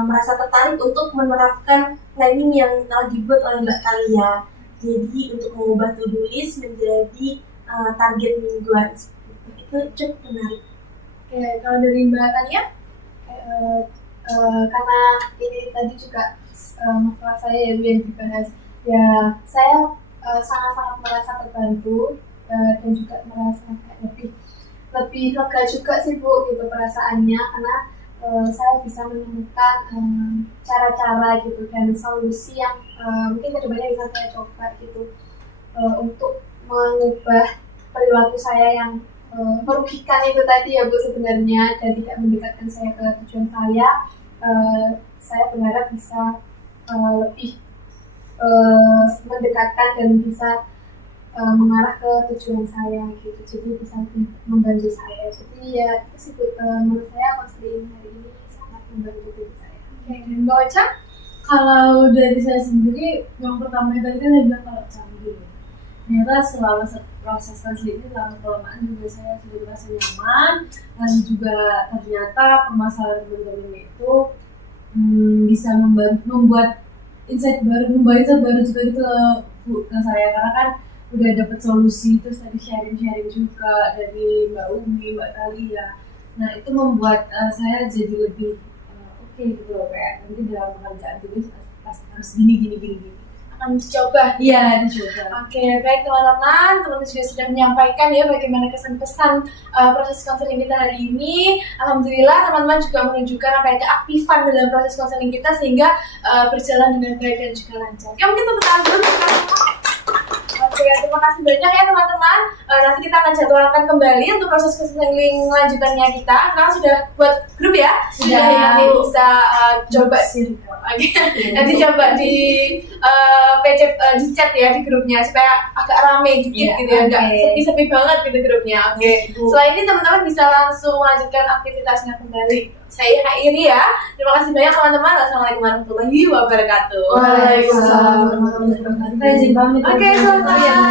merasa tertarik untuk menerapkan planning yang telah dibuat oleh Mbak Talia. Jadi untuk mengubah to-do list menjadi target mingguan. Itu cukup menarik. Oke, kalau dari Mbak Talia? Karena ini tadi juga masalah saya yang dibahas, ya saya sangat-sangat merasa terbantu dan juga merasa kayak lebih lega juga sih Bu gitu perasaannya, karena saya bisa menemukan cara-cara gitu dan solusi yang mungkin kedepannya bisa saya coba gitu untuk mengubah perilaku saya yang merugikan itu tadi ya Bu sebenarnya, dan tidak mendekatkan saya ke tujuan saya berharap bisa lebih mendekatkan dan bisa mengarah ke tujuan saya gitu, jadi bisa membantu saya. Jadi ya itu sih menurut saya konseling hari ini sangat membantu diri saya. Oke, dan Mbak Ocha? Kalau dari saya sendiri, yang pertama tadi kan saya bilang kalau canggih. Ternyata selama proses konseling ini lama kelamaan juga saya sudah merasa nyaman, dan juga ternyata permasalahan teman-teman itu bisa membuat insight baru juga gitu ke saya, karena kan udah dapat solusi, terus tadi sharing juga dari Mbak Umi, Mbak Talia. Nah itu membuat saya jadi lebih oke gitu loh, kayak nanti dalam pekerjaan tulis pasti harus gini. Akan dicoba. Iya, dicoba. Oke, baik teman-teman juga sudah menyampaikan ya bagaimana kesan-pesan proses konseling kita hari ini. Alhamdulillah teman-teman juga menunjukkan apa ya keaktifan dalam proses konseling kita sehingga berjalan dengan baik dan juga lancar. Oke, mungkin tepuk tangan dulu kita semua. Oke, terima kasih banyak ya teman-teman. Nanti kita akan jadwalkan kembali untuk proses konseling lanjutannya kita. Karena sudah buat grup ya, sudah nanti bisa coba sih. Oke, nanti coba di di chat ya di grupnya supaya agak rame dikit gitu ya, agak sepi-sepi banget gitu grupnya. Oke. Selain ini teman-teman bisa langsung melanjutkan aktivitasnya kembali. Saya akhiri ya. Terima kasih banyak teman-teman. Wassalamualaikum warahmatullahi wabarakatuh. Waalaikumsalam warahmatullahi wabarakatuh. Oke, selamat.